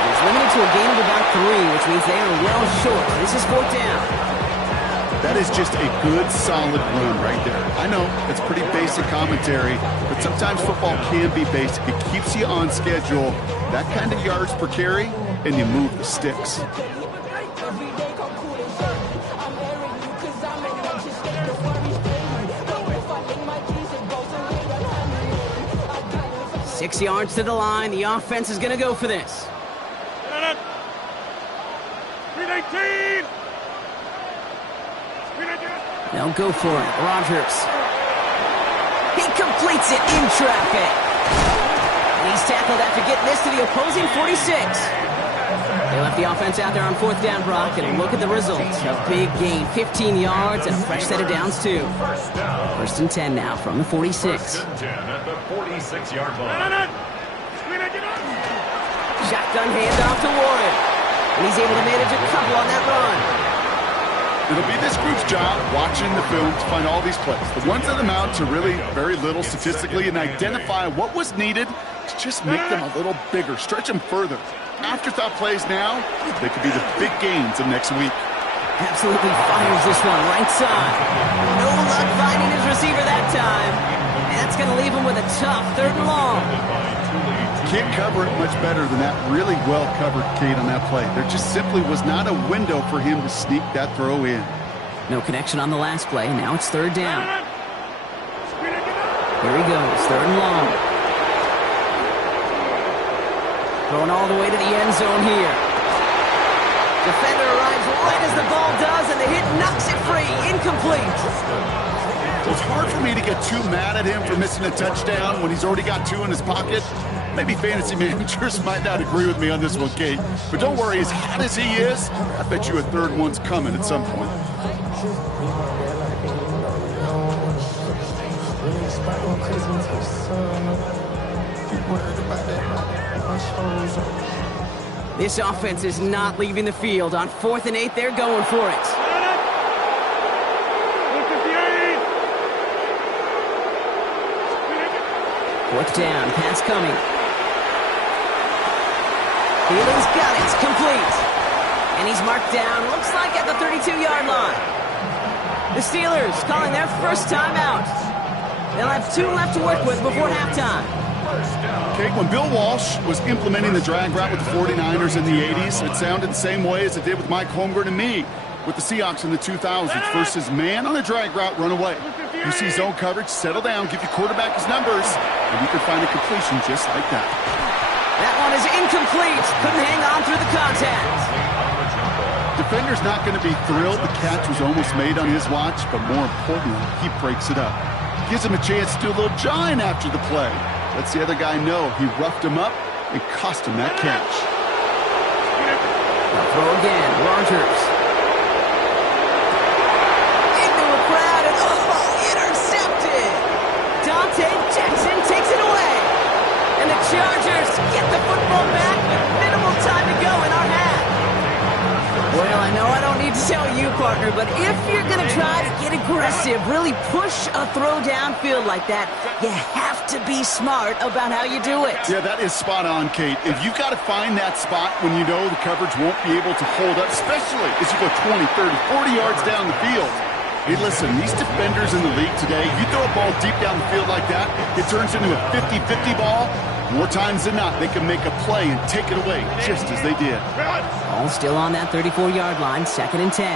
He's limited to a gain of about 3, which means they are well short. This is 4th down. That is just a good, solid run right there. I know, it's pretty basic commentary, but sometimes football can be basic. It keeps you on schedule. That kind of yards per carry, and you move the sticks. Six yards to the line. The offense is going to go for this. They'll go for it. Rodgers. He completes it in traffic. He's tackled after getting this to the opposing 46. They left the offense out there on 4th down, Brock, and look at the results. A big gain, 15 yards, and a fresh set of downs, too. 1st and 10 now from the 46. 1st and 10 at the 46-yard line. Shotgun handoff to Warren. And he's able to manage a couple on that run. It'll be this group's job watching the film to find all these plays. The ones that amount to really very little statistically and identify what was needed to just make them a little bigger, stretch them further. Afterthought plays now, they could be the big gains of next week. Absolutely fires this one right side. No luck finding his receiver that time. And that's going to leave him with a tough 3rd and long. Can't cover it much better than that. Really well covered, Kate, on that play. There just simply was not a window for him to sneak that throw in. No connection on the last play. Now it's 3rd down. Here he goes, 3rd and long. Going all the way to the end zone here. Defender arrives right as the ball does, and the hit knocks it free. Incomplete. It's hard for me to get too mad at him for missing a touchdown when he's already got 2 in his pocket. Maybe fantasy managers might not agree with me on this one, Kate. But don't worry, as hot as he is, I bet you a 3rd one's coming at some point. This offense is not leaving the field. On 4th and 8, they're going for it. 4th down, pass coming. Thiel's got it, complete. And he's marked down, looks like at the 32-yard line. The Steelers calling their first timeout. They'll have 2 left to work with before halftime. Okay, when Bill Walsh was implementing the drag route with the 49ers in the 80s, it sounded the same way as it did with Mike Holmgren and me with the Seahawks in the 2000s. Versus man on a drag route, run away. You see zone coverage, settle down, give your quarterback his numbers, and you can find a completion just like that. That one is incomplete. Couldn't hang on through the contact. Defender's not going to be thrilled the catch was almost made on his watch, but more importantly, he breaks it up. Gives him a chance to do a little jawing after the play. Lets the other guy know he roughed him up and cost him that catch. Now throw again, Rodgers. Into a crowd and intercepted. Dante Jackson takes it away. And the Chargers get the football back with minimal time to go in our half. Well, I know I don't need to tell you, partner, but if you're going to try to get aggressive, really push a throw downfield like that, you have to be smart about how you do it. Yeah, that is spot on, Kate. If you've got to find that spot when you know the coverage won't be able to hold up, especially as you go 20, 30, 40 yards down the field. Hey, listen, these defenders in the league today, you throw a ball deep down the field like that, it turns into a 50-50 ball. More times than not, they can make a play and take it away, just as they did. All still on that 34-yard line, 2nd and 10.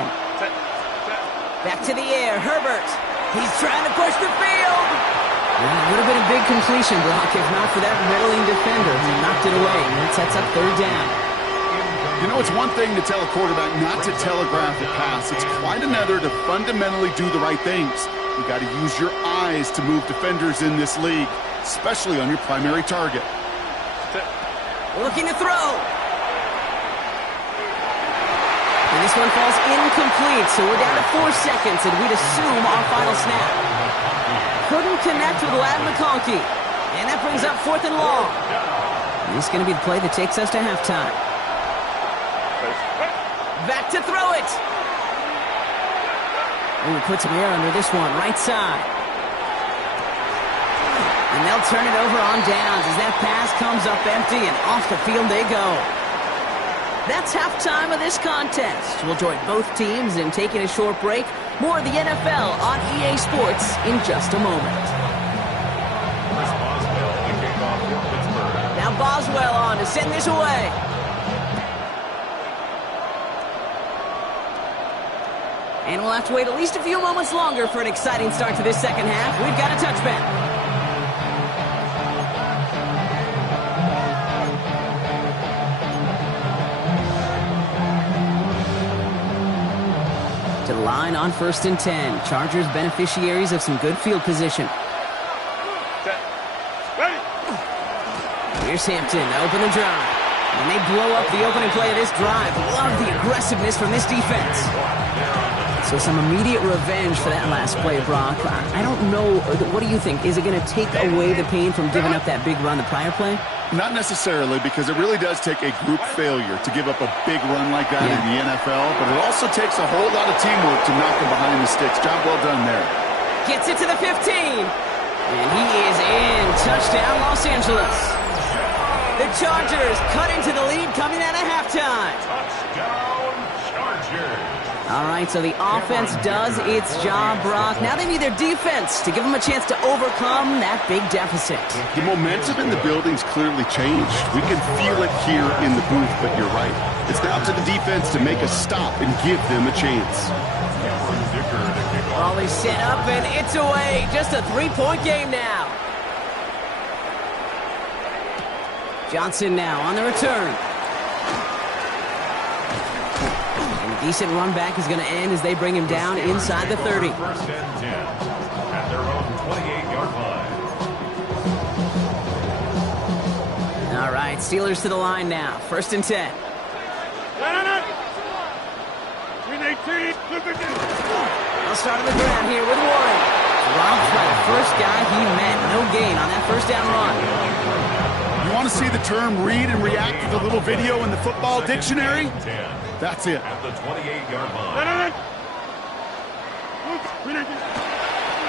Back to the air, Herbert. He's trying to push the field. Well, it would have been a big completion, Brock, if not for that meddling defender who knocked it away. And it sets up 3rd down. You know, it's one thing to tell a quarterback not to telegraph a pass. It's quite another to fundamentally do the right things. You got to use your eyes to move defenders in this league, especially on your primary target. Looking to throw. And this one falls incomplete, so we're down to 4 seconds, and we'd assume our final snap. Couldn't connect with Ladd McConkey. And that brings up 4th and long. And this is going to be the play that takes us to halftime. Back to throw it. Ooh, put some air under this one, right side. And they'll turn it over on downs as that pass comes up empty, and off the field they go. That's halftime of this contest. We'll join both teams in taking a short break. More of the NFL on EA Sports in just a moment. Now Boswell on to send this away. And we'll have to wait at least a few moments longer for an exciting start to this second half. We've got a touchback. To the line on 1st and 10. Chargers beneficiaries of some good field position. Here's Hampton to open the drive. And they blow up the opening play of this drive. Love the aggressiveness from this defense. So some immediate revenge for that last play, Brock. I don't know. What do you think? Is it going to take away the pain from giving up that big run the prior play? Not necessarily, because it really does take a group failure to give up a big run like that in the NFL, but it also takes a whole lot of teamwork to knock him behind the sticks. Job well done there. Gets it to the 15. And he is in. Touchdown, Los Angeles. The Chargers cut into the lead coming out of halftime. Touchdown, Chargers. All right, so the offense does its job, Brock. Now they need their defense to give them a chance to overcome that big deficit. The momentum in the building's clearly changed. We can feel it here in the booth, but you're right. It's now to the defense to make a stop and give them a chance. Ball is set up, and it's away. Just a 3-point game now. Johnson now on the return. Decent run back is going to end as they bring him down inside the 30. 1st and 10 at their own 28-yard line. All right, Steelers to the line now. 1st and 10. They'll start on the ground here with Warren. Robbed by the first guy he met. No gain on that 1st down run. You want to see the term read and react to the little video in the football dictionary? That's it. At the 28-yard line.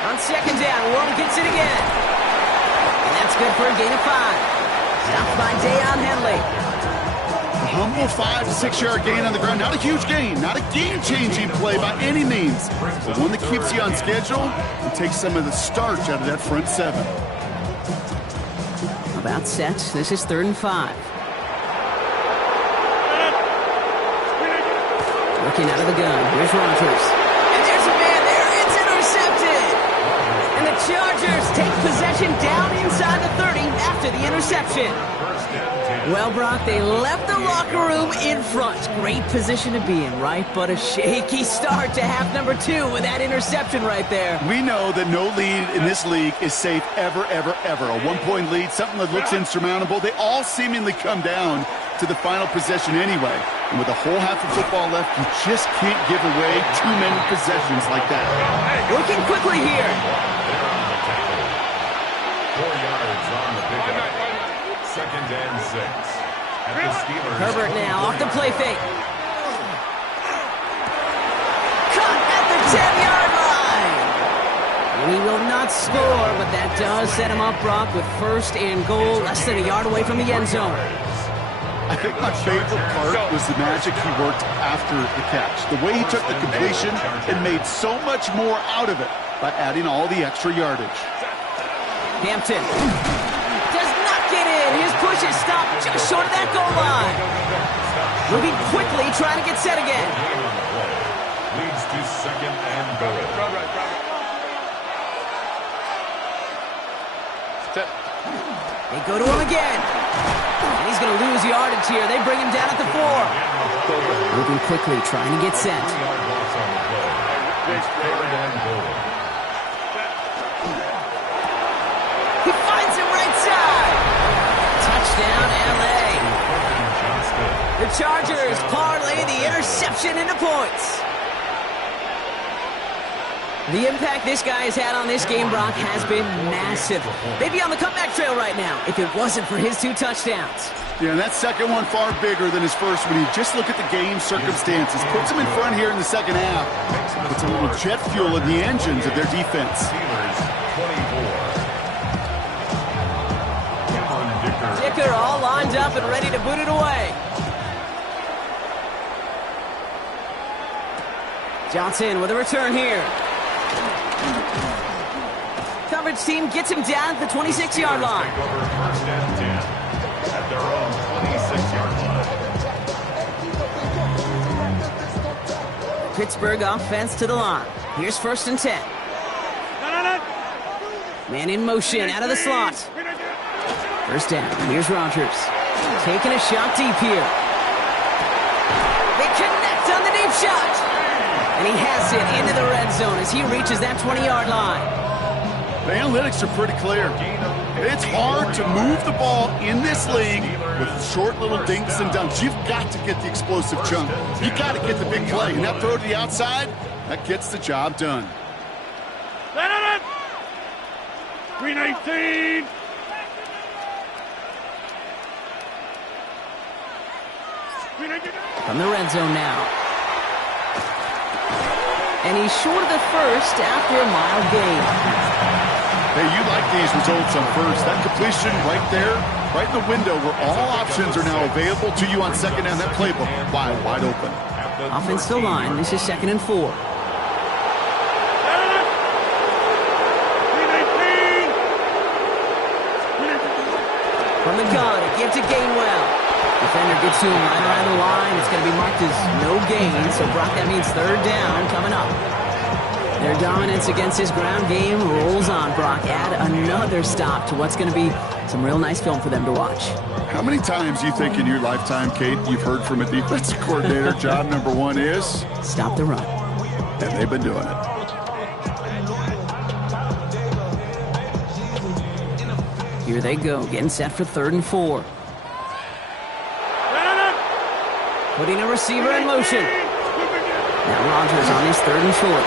On 2nd down, Warren gets it again. And that's good for a gain of 5. Stopped by Deion Henley. A humble 5 to 6 yard gain on the ground. Not a huge gain, not a game-changing play by any means, but one that keeps you on schedule and takes some of the starch out of that front 7. About set. This is 3rd and 5. Looking out of the gun. Here's Rodgers. And there's a man there. It's intercepted. And the Chargers take possession down inside the 30 after the interception. Well, Brock, they left the locker room in front. Great position to be in, right? But a shaky start to half number 2 with that interception right there. We know that no lead in this league is safe ever, ever, ever. A 1-point lead, something that looks insurmountable. They all seemingly come down to the final possession anyway. And with a whole half of football left, you just can't give away too many possessions like that. Working quickly here. 4 yards on the pickup. 2nd and 6. At the Steelers. Herbert now off the play fake. Cut at the 10-yard line. And he will not score, but that does set him up, Brock, with 1st and goal, less than a yard away from the end zone. I think my favorite part was the magic he worked after the catch. The way he took the completion and made so much more out of it by adding all the extra yardage. Hampton does not get in. push is stopped just short of that goal line. Moving quickly, trying to get set again. Leads to second and goal. They go to him again. And he's going to lose yardage here. They bring him down at the 4. Moving quickly, trying to get set. He finds him right side. Touchdown, LA. The Chargers parlay the interception into points. The impact this guy has had on this game, Brock, has been massive. They'd be on the comeback trail right now if it wasn't for his 2 touchdowns. Yeah, and that second one far bigger than his first one. You just look at the game circumstances. Puts him in front here in the second half. Puts a little jet fuel in the engines of their defense. Dicker all lined up and ready to boot it away. Johnson with a return here. Coverage team gets him down at the 26-yard line. First and 10 at their own 26-yard line. Pittsburgh offense to the line. Here's 1st and 10. Man in motion out of the slot. First down. Here's Rodgers. Taking a shot deep here. They connect on the deep shot. And he has it into the red zone as he reaches that 20-yard line. The analytics are pretty clear. It's hard to move the ball in this league with short little dinks and dunks. You've got to get the explosive chunk. You've got to get the big play. And that throw to the outside, that gets the job done. 319. From the red zone now. And he's short of the first after a mile gain. Hey, you like these results on first. That completion right there, right in the window where all options are now available to you on second down. That playbook wide open. Offensive line, this is 2nd and 4. From the gun, a give to Gainwell. Defender gets to him right around the line. It's going to be marked as no gain, so Brock, that means 3rd down coming up. Their dominance against his ground game rolls on, Brock. Add another stop to what's going to be some real nice film for them to watch. How many times do you think in your lifetime, Kate, you've heard from a defensive coordinator, job number 1 is? Stop the run. And they've been doing it. Here they go, getting set for 3rd and 4. Putting a receiver in motion. Now Rodgers on his 3rd and short.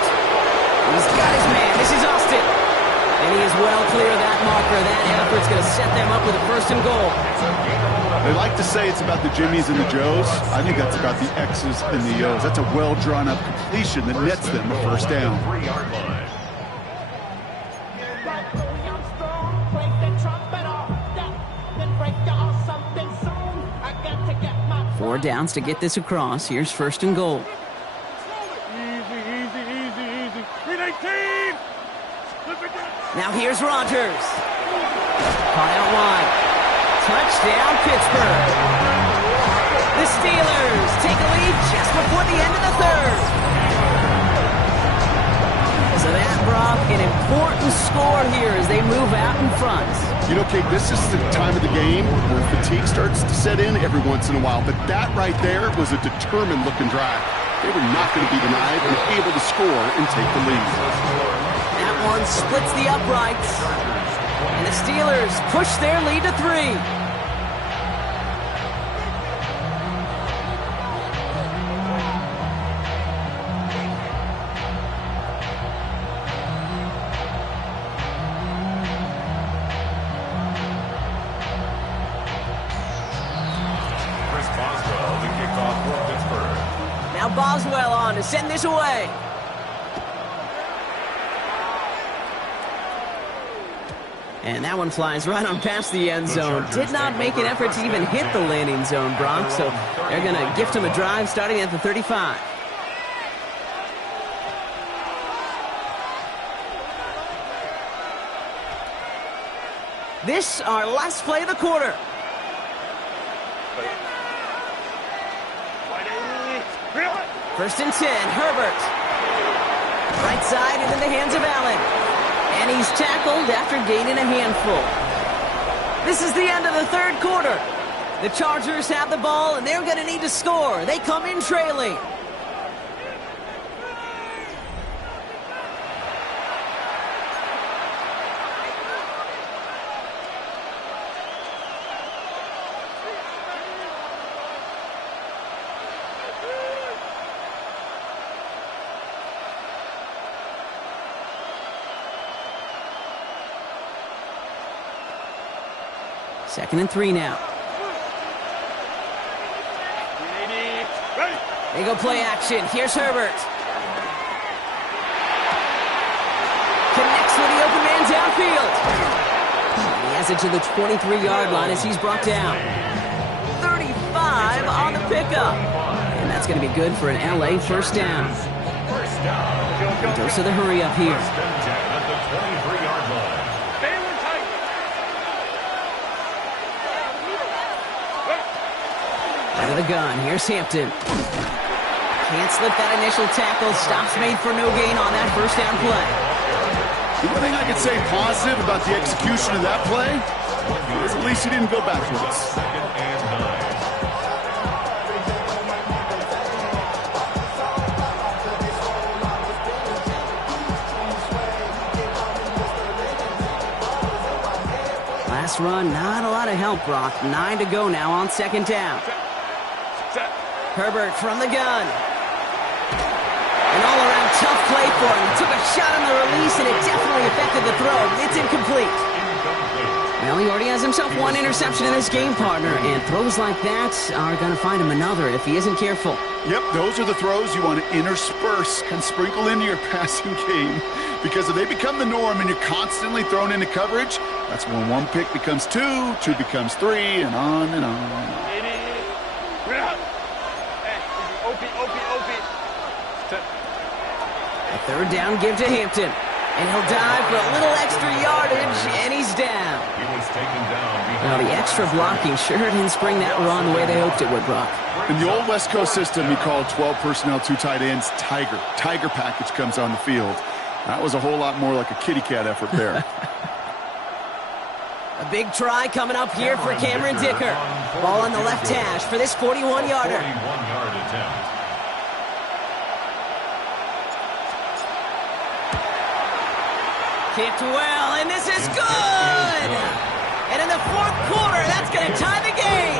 He's got his man. This is Austin. And he is well clear of that marker. That effort's going to set them up with a 1st and goal. They like to say it's about the Jimmies and the Joes. I think that's about the X's and the O's. That's a well-drawn-up completion that nets them a 1st down. 3-yard line. 4 downs to get this across. Here's 1st and goal. Easy. 319. Now here's Rodgers. Caught out wide. Touchdown, Pittsburgh. The Steelers take a lead just before the end of the 3rd. So that, Brock, an important score here as they move out in front. You know, Kate, this is the time of the game where fatigue starts to set in every once in a while. But that right there was a determined-looking drive. They were not going to be denied and able to score and take the lead. That one splits the uprights. And the Steelers push their lead to 3. Now Boswell on to send this away. And that one flies right on past the end zone. Did not make an effort to even hit the landing zone, Brock. So they're going to gift him a drive starting at the 35. This, our last play of the quarter. First and 10, Herbert. Right side into the hands of Allen. And he's tackled after gaining a handful. This is the end of the third quarter. The Chargers have the ball, and they're going to need to score. They come in trailing. Second and 3 now. They go play action. Here's Herbert. Connects with the open man downfield. And he has it to the 23-yard line as he's brought down. 35 on the pickup. And that's going to be good for an LA first down. He goes to the hurry up here. At the 23-yard line. Out of the gun. Here's Hampton. Can't slip that initial tackle. Stops made for no gain on that first down play. The one thing I could say positive about the execution of that play is at least he didn't go backwards. Second and 9. Last run, not a lot of help, Brock. 9 to go now on second down. Herbert from the gun. An all-around tough play for him. He took a shot on the release, and it definitely affected the throw. It's incomplete. Well, he already has himself one interception in his game, partner, and throws like that are going to find him another if he isn't careful. Yep, those are the throws you want to intersperse and sprinkle into your passing game. Because if they become the norm and you're constantly thrown into coverage, that's when one pick becomes two, two becomes three, and on and on and on. A third down give to Hampton. And he'll dive for a little extra yardage, and he's down. He was taken down. Well, the extra blocking sure didn't spring that run the way they hoped it would, Brock. In the old West Coast system, we called 12 personnel, 2 tight ends, Tiger. Tiger package comes on the field. That was a whole lot more like a kitty cat effort there. A big try coming up here for Cameron Dicker. Ball on the left hash for this 41-yarder. 41-yard attempt. Kicked well, and this is good! And in the fourth quarter, that's going to tie the game.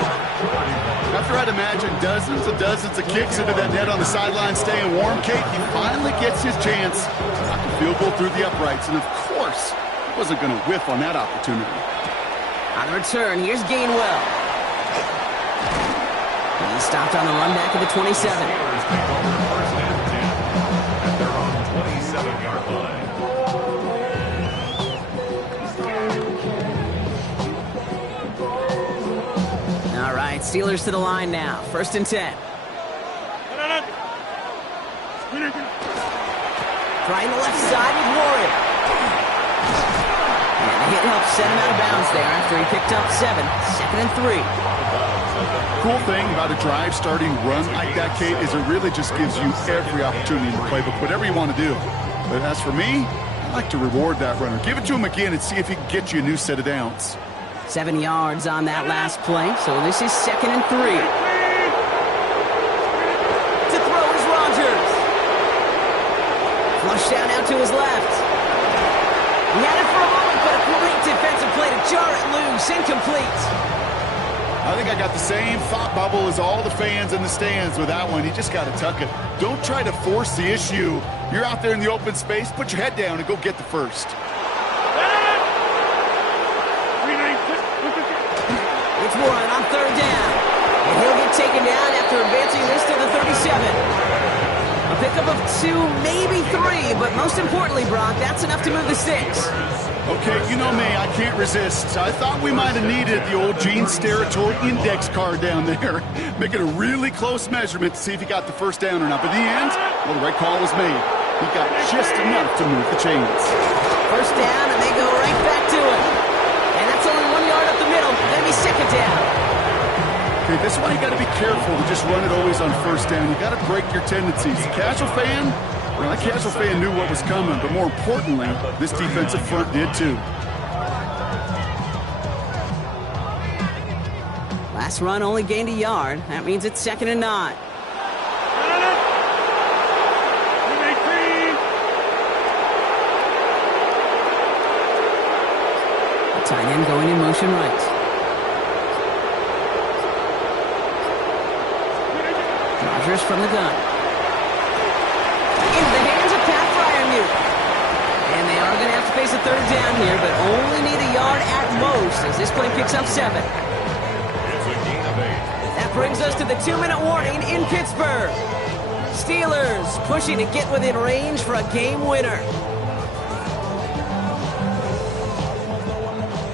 After I'd imagined dozens and dozens of kicks into that net on the sideline staying warm, Kate, he finally gets his chance. Knocked the field goal through the uprights, and of course, he wasn't going to whiff on that opportunity. On the return, here's Gainwell. And he's stopped on the run back of the 27. Steelers take over first and 10 at their own 27-yard line. All right, Steelers to the line now. First and 10. Trying the left side with Warren. And the hit helped set him out of bounds there after he picked up 7. Second and 3. Cool thing about a drive starting run like that, Kate, is it really just gives you every opportunity in the playbook, whatever you want to do. But as for me, I like to reward that runner. Give it to him again and see if he can get you a new set of downs. 7 yards on that last play, so this is second and 3. To throw is Rodgers. Flush down out to his left. He had it for a moment, but a great defensive play to jar it loose. Incomplete. I think I got the same thought bubble as all the fans in the stands with that one. You just got to tuck it. Don't try to force the issue. You're out there in the open space. Put your head down and go get the first. It's Warren on third down. And he'll get taken down after advancing this to the 37. A pickup of 2, maybe 3, but most importantly, Brock, that's enough to move the 6. Okay, you know me, I can't resist. I thought we might have needed the old Gene Steratore index card down there. Make it a really close measurement to see if he got the first down or not. But in the end, well, the right call was made. He got just enough to move the chains. First down, and they go right back to it. And that's only 1 yard up the middle. Going to be second down. Okay, this one you got to be careful to just run it always on first down. You got to break your tendencies. Casual fan, well, that casual fan knew what was coming, but more importantly, this defensive front did too. Last run only gained a yard. That means it's 2nd and 9. The tight end going in motion right. Rodgers from the gun. Into the hands of Pat Fryermuth. And they are going to have to face a 3rd down here, but only need a yard at most as this play picks up 7. That brings us to the 2-minute warning in Pittsburgh. Steelers pushing to get within range for a game winner.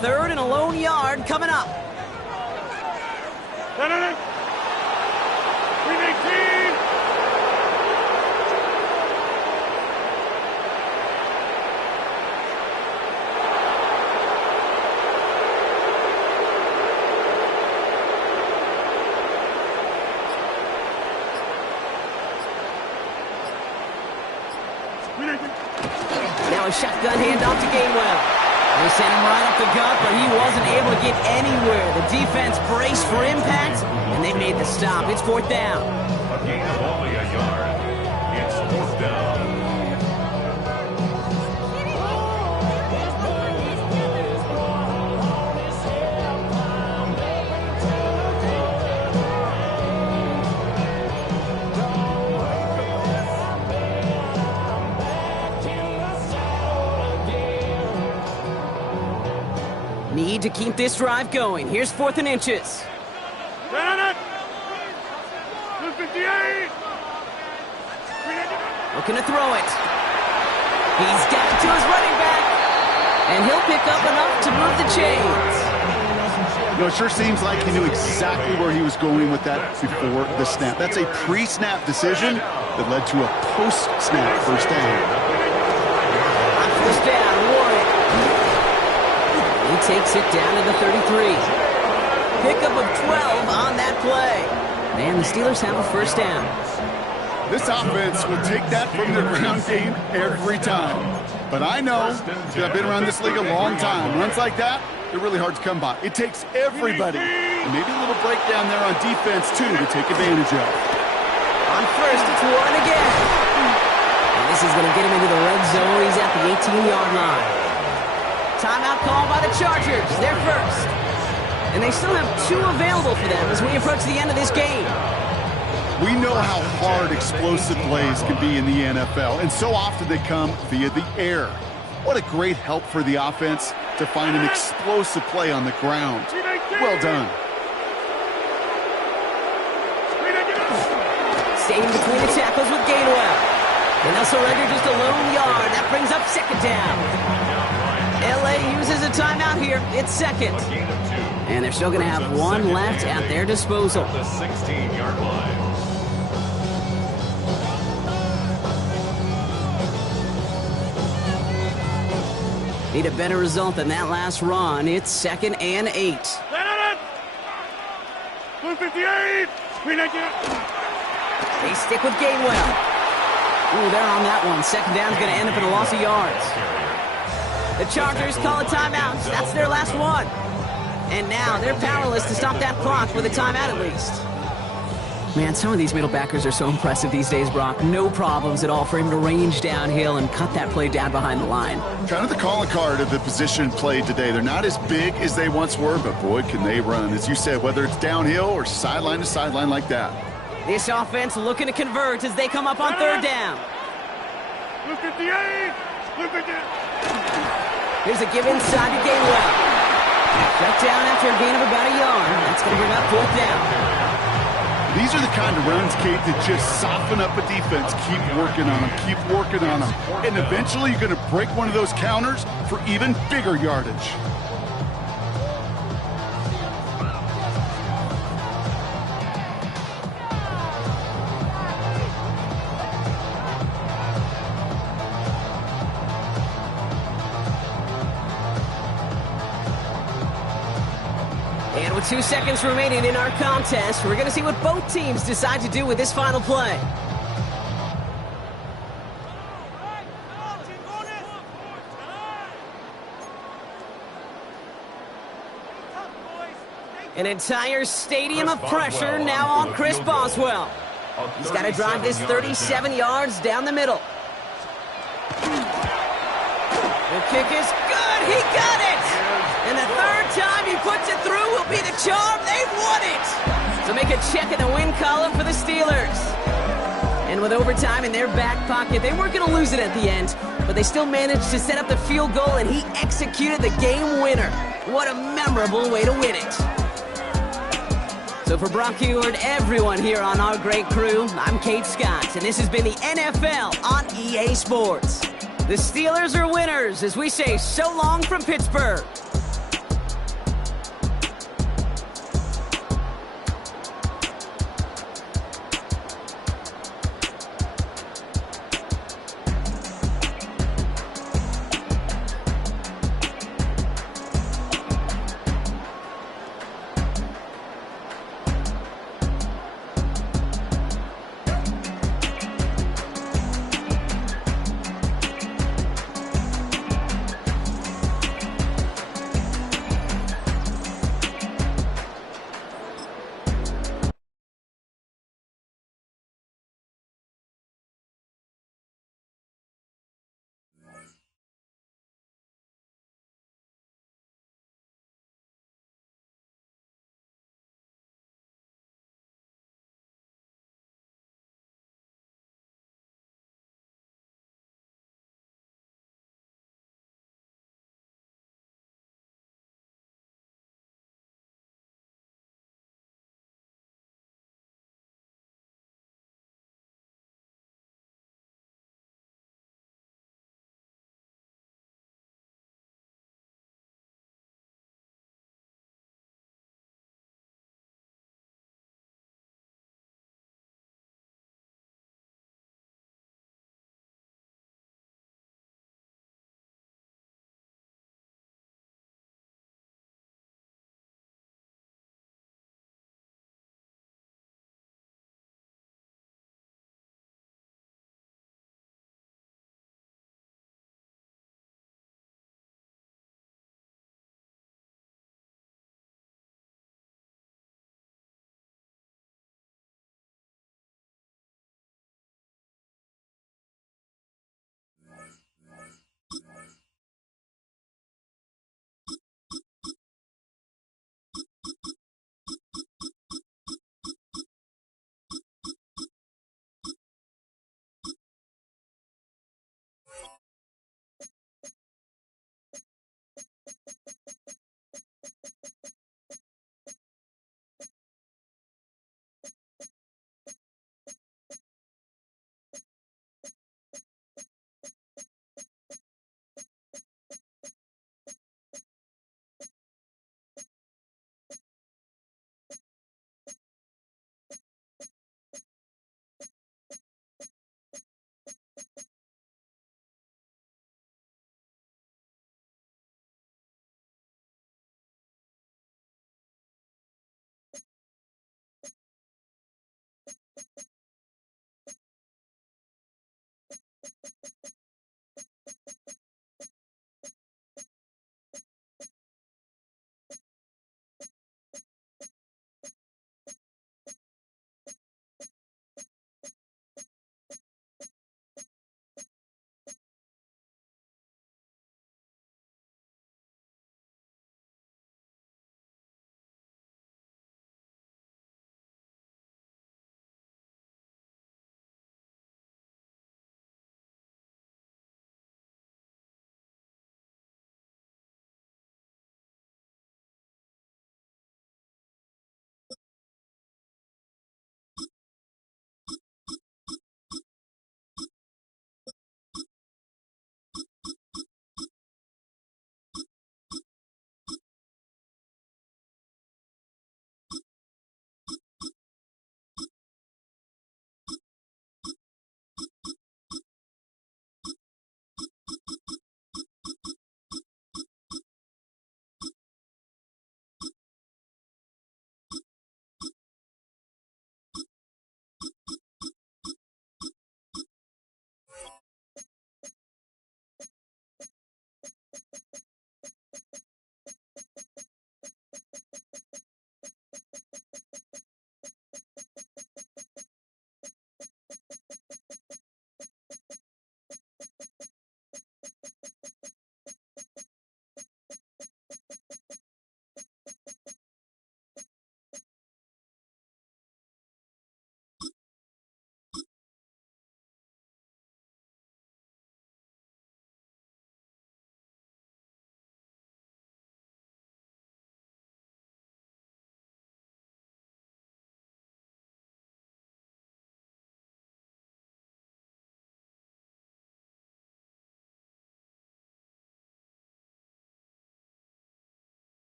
3rd and a lone yard coming up. Now a shotgun handoff to Gainwell. They sent him right up the gut, but he wasn't able to get anywhere. The defense braced for impact, and they made the stop. It's 4th down. A gain of only a yard. It's 4th down. Need to keep this drive going. Here's 4th and inches. Looking to throw it. He's got it to his running back. And he'll pick up enough to move the chains. You know, it sure seems like he knew exactly where he was going with that before the snap. That's a pre-snap decision that led to a post-snap first down. On first down, Warren. He takes it down to the 33. Pickup of 12 on that play. And the Steelers have a first down. This offense will take that from their ground game every time. But I know, I've been around this league a long time. Runs like that, they're really hard to come by. It takes everybody. And maybe a little breakdown there on defense, too, to take advantage of. On first, it's Warren again. And this is going to get him into the red zone. He's at the 18-yard line. Timeout called by the Chargers. They're first. And they still have 2 available for them as we approach the end of this game. We know how hard explosive plays can be in the NFL, and so often they come via the air. What a great help for the offense to find an explosive play on the ground. Well done. Staying between the tackles with Gainwell. And Elsereger just a lone yard. That brings up 2nd down. LA uses a timeout here. It's 2nd. And they're still going to have 1 left at their disposal. The 16-yard line. Need a better result than that last run. It's 2nd and 8. They stick with Gainwell. Ooh, they're on that one. 2nd down's going to end up in a loss of yards. The Chargers call a timeout. That's their last one. And now they're powerless to stop that clock with a timeout at least. Man, some of these middle backers are so impressive these days, Brock. No problems at all for him to range downhill and cut that play down behind the line. Kind of the calling card of the position played today. They're not as big as they once were, but boy, can they run. As you said, whether it's downhill or sideline to sideline like that. This offense looking to convert as they come up on 3rd down. Here's a give inside to Gainwell. Shut down after a gain of about a yard. That's going to bring up 4th down. These are the kind of runs, Kate, that just soften up a defense. Keep working on them, keep working on them. And eventually you're going to break one of those counters for even bigger yardage. With 2 seconds remaining in our contest, we're going to see what both teams decide to do with this final play. An entire stadium of pressure now on Chris Boswell. He's got to drive this 37 yards down the middle. The kick is good. He got it. And the third time he puts it through will be the charm. They've won it. So make a check in the win column for the Steelers. And with overtime in their back pocket, they weren't going to lose it at the end, but they still managed to set up the field goal, and he executed the game winner. What a memorable way to win it. So for Brock Huard, everyone here on our great crew, I'm Kate Scott, and this has been the NFL on EA Sports. The Steelers are winners as we say so long from Pittsburgh.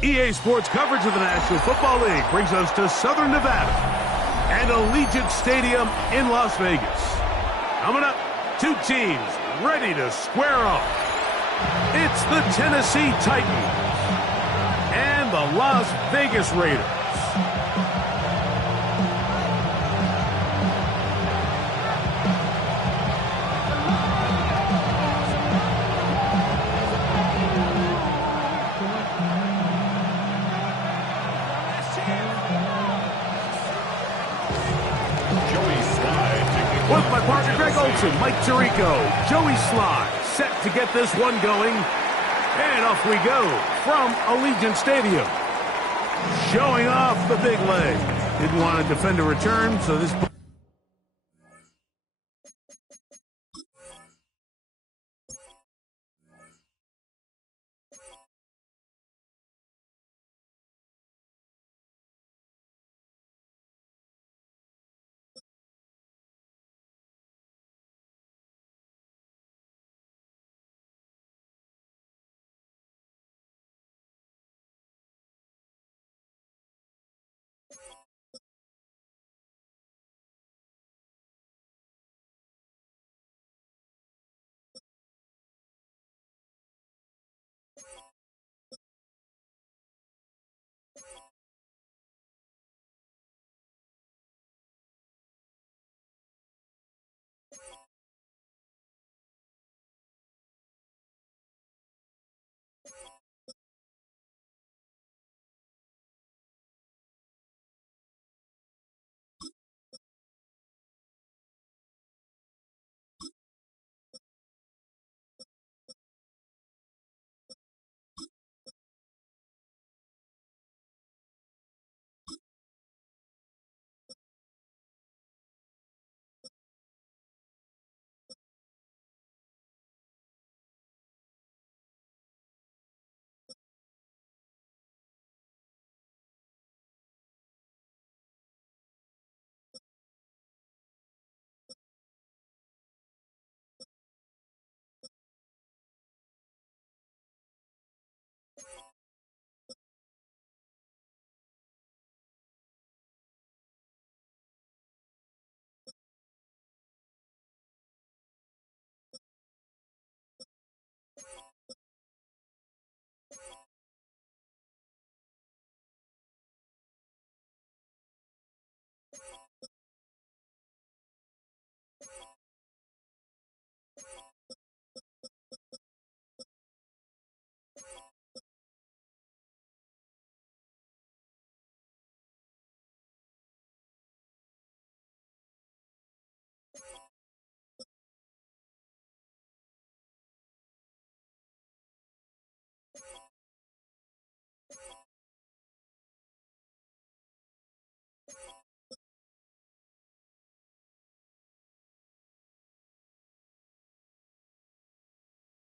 EA Sports coverage of the National Football League brings us to Southern Nevada and Allegiant Stadium in Las Vegas. Coming up, two teams ready to square off. It's the Tennessee Titans and the Las Vegas Raiders. With my partner Greg Olson, Mike Tirico, Joey Sly, set to get this one going. And off we go from Allegiant Stadium. Showing off the big leg. Didn't want to defend a return, so this...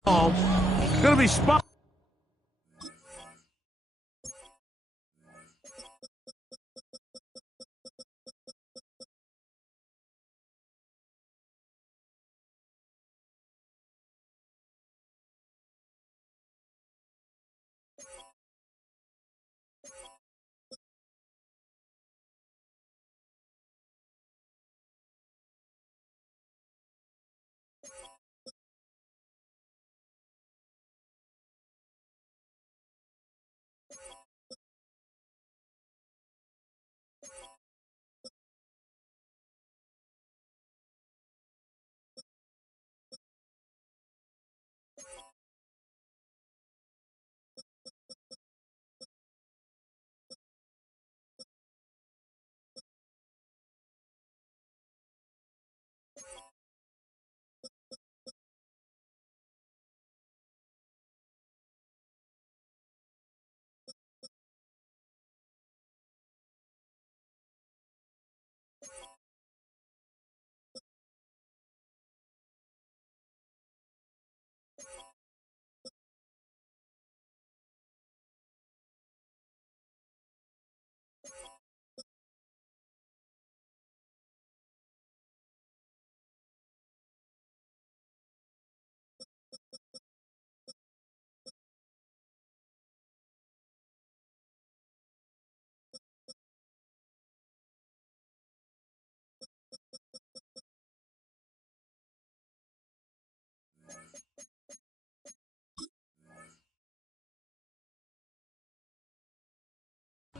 Going to be spot.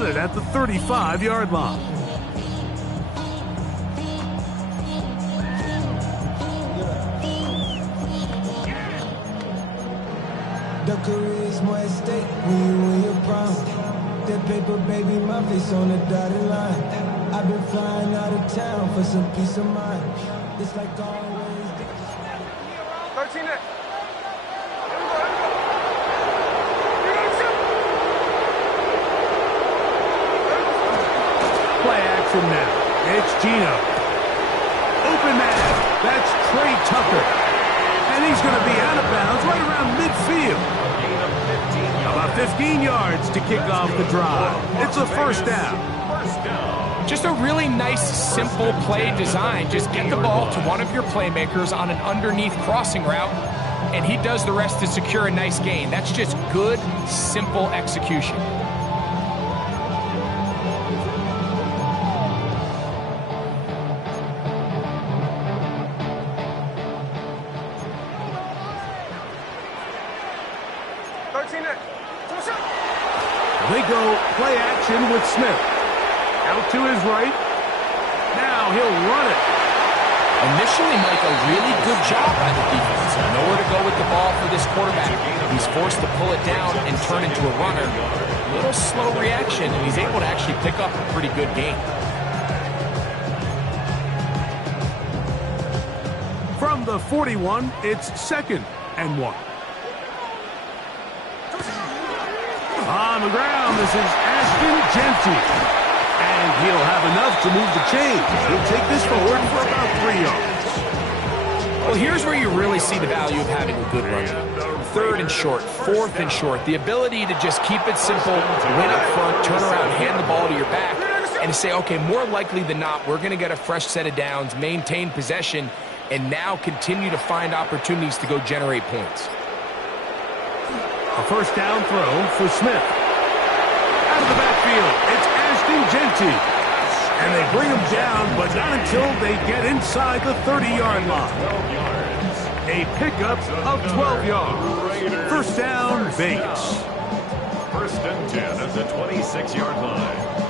At the 35-yard line. The career is more at stake when you win your prime. That paper, baby, my face on the dotted line. I've been flying out of town for some peace of mind. It's like always. 13 next. Play action now. It's Gino. Open man. That's Trey Tucker. And he's going to be out of bounds right around midfield. About 15 yards to kick off the drive. It's a first down. Just a really nice, simple play design. Just get the ball to one of your playmakers on an underneath crossing route, and he does the rest to secure a nice gain. That's just good, simple execution. They go play action with Smith. Out to his right. Now he'll run it. Initially, Mike, a really good job by the defense. Nowhere to go with the ball for this quarterback. He's forced to pull it down and turn into a runner. A little slow reaction, and he's able to actually pick up a pretty good gain. From the 41, it's 2nd and 1. On the ground, this is Ashton Genty. And he'll have enough to move the chains. He'll take this forward for about 3 yards. Well, here's where you really see the value of having a good run game. 3rd and short, 4th and short. The ability to just keep it simple, win up front, turn around, hand the ball to your back, and to say, okay, more likely than not, we're going to get a fresh set of downs, maintain possession, and now continue to find opportunities to go generate points. A first down throw for Smith. Out of the backfield, it's Ashton Genty. And they bring him down, but not until they get inside the 30-yard line. A pickup of 12 yards. First down, Vegas. 1st and 10 at the 26-yard line.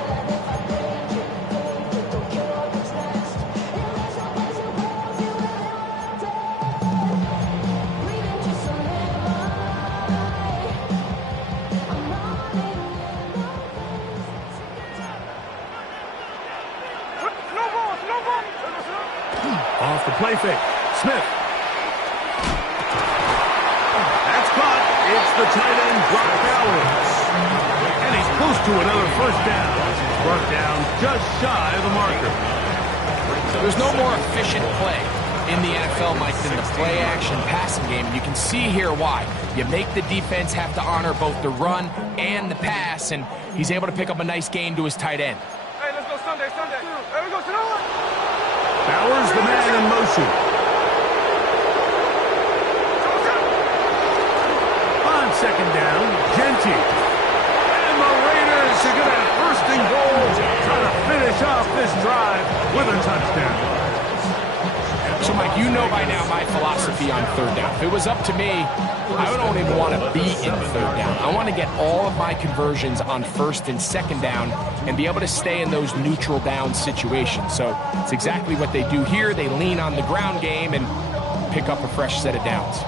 Off the play fake. Smith. That's caught. It's the tight end, Brock Bowers. And he's close to another first down. Brought down just shy of the marker. There's no more efficient play in the NFL, Mike, than the play-action passing game. You can see here why. You make the defense have to honor both the run and the pass, and he's able to pick up a nice gain to his tight end. Hey, let's go Sunday. There we go, Bowers, the man in motion. On 2nd down, Genty. And the Raiders are going to have 1st and goal, trying to finish off this drive with a touchdown. So, Mike, you know by now my philosophy on 3rd down. If it was up to me, I don't even want to be in 3rd down. I want to get all of my conversions on 1st and 2nd down and be able to stay in those neutral down situations. So it's exactly what they do here. They lean on the ground game and pick up a fresh set of downs.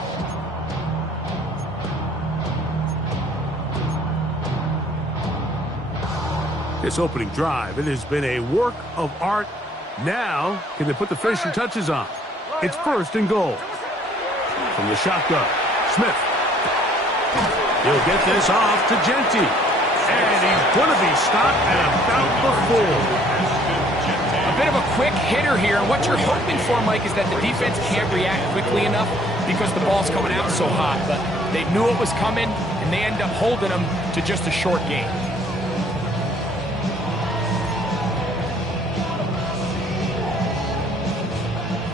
This opening drive, it has been a work of art. Now, can they put the finishing touches on? It's 1st and goal. From the shotgun, Smith. He'll get this off to Genty. And he's going to be stopped at about the 4. A bit of a quick hitter here, and what you're hoping for, Mike, is that the defense can't react quickly enough because the ball's coming out so hot. But they knew it was coming, and they end up holding them to just a short gain.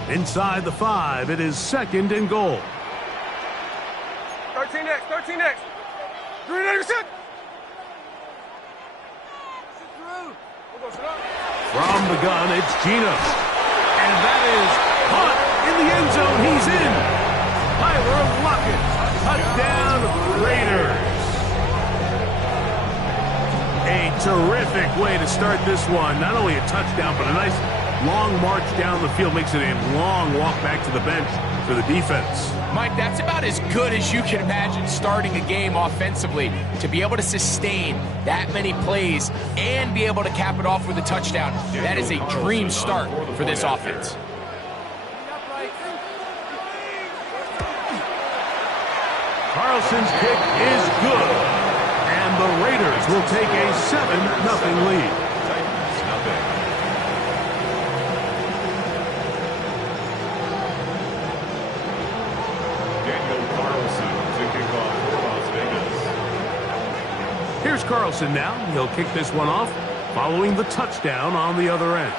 Inside the 5, it is 2nd and goal. 13 next. Green Anderson. From the gun, it's Gino. And that is caught in the end zone. He's in. Tyler Lockett. Touchdown, Raiders. A terrific way to start this one. Not only a touchdown, but a nice long march down the field. Makes it a long walk back to the bench for the defense. Mike, that's about as good as you can imagine starting a game offensively. To be able to sustain that many plays and be able to cap it off with a touchdown, that is a dream start for this offense. Carlson's kick is good, and the Raiders will take a 7-0 lead. Here's Carlson now. He'll kick this one off following the touchdown on the other end.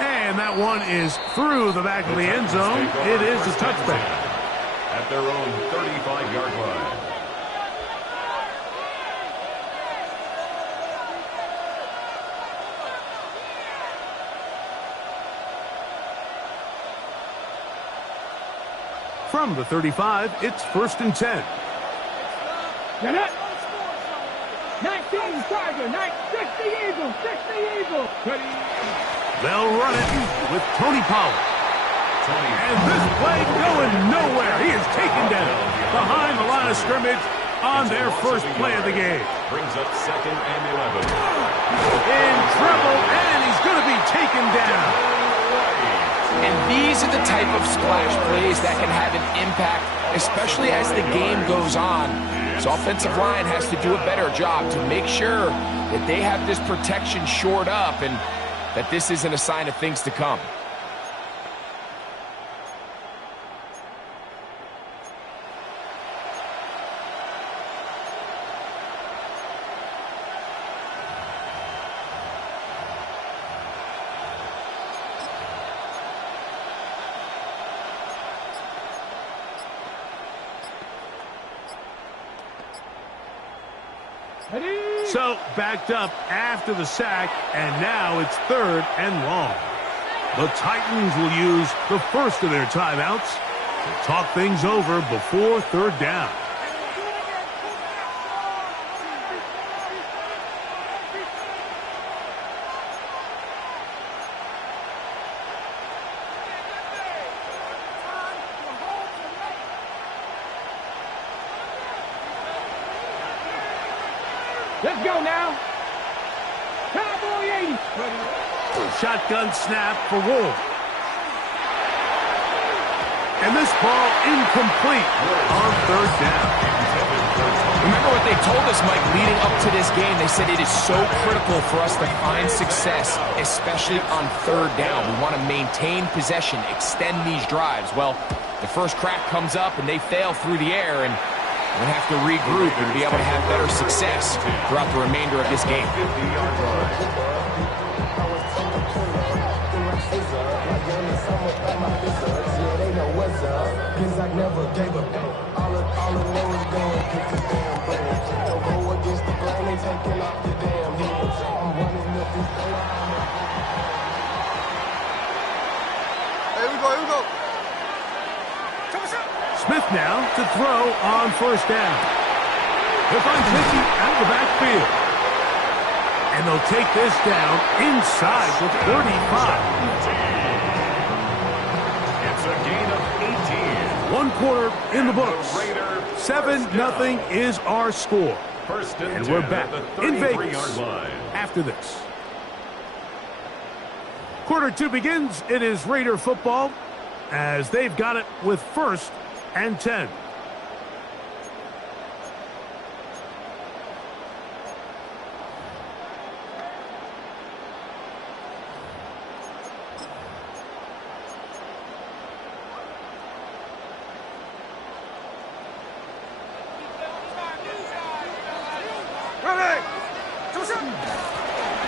And that one is through the back of the end zone. It is a touchback. At their own 35-yard line. From the 35, it's 1st and 10. 19 Tiger, 60 Eagles, 60 Eagles. They'll run it with Tony Pollard. And this play going nowhere. He is taken down behind the line of scrimmage on their first play of the game. Brings up 2nd and 11. In trouble, and he's going to be taken down. And these are the type of splash plays that can have an impact, especially as the game goes on. So offensive line has to do a better job to make sure that they have this protection shored up and that this isn't a sign of things to come. So backed up after the sack, and now it's 3rd and long. The Titans will use the first of their timeouts to talk things over before 3rd down. Let's go now. Cowboy 80. Shotgun snap for Wolf. And this ball incomplete on 3rd down. Remember what they told us, Mike, leading up to this game. They said it is so critical for us to find success, especially on 3rd down. We want to maintain possession, extend these drives. Well, the first crack comes up and they fail through the air, and we have to regroup and be able to have better success throughout the remainder of this game. 50-yard line. Here we go. Smith now to throw on 1st down. He'll find 50 out of the backfield. And they'll take this down inside the 35. It's a gain of 18. 1 quarter in the books. 7-0 is our score. And we're back in Vegas after this. Quarter 2 begins. It is Raider football as they've got it with 1st and 10.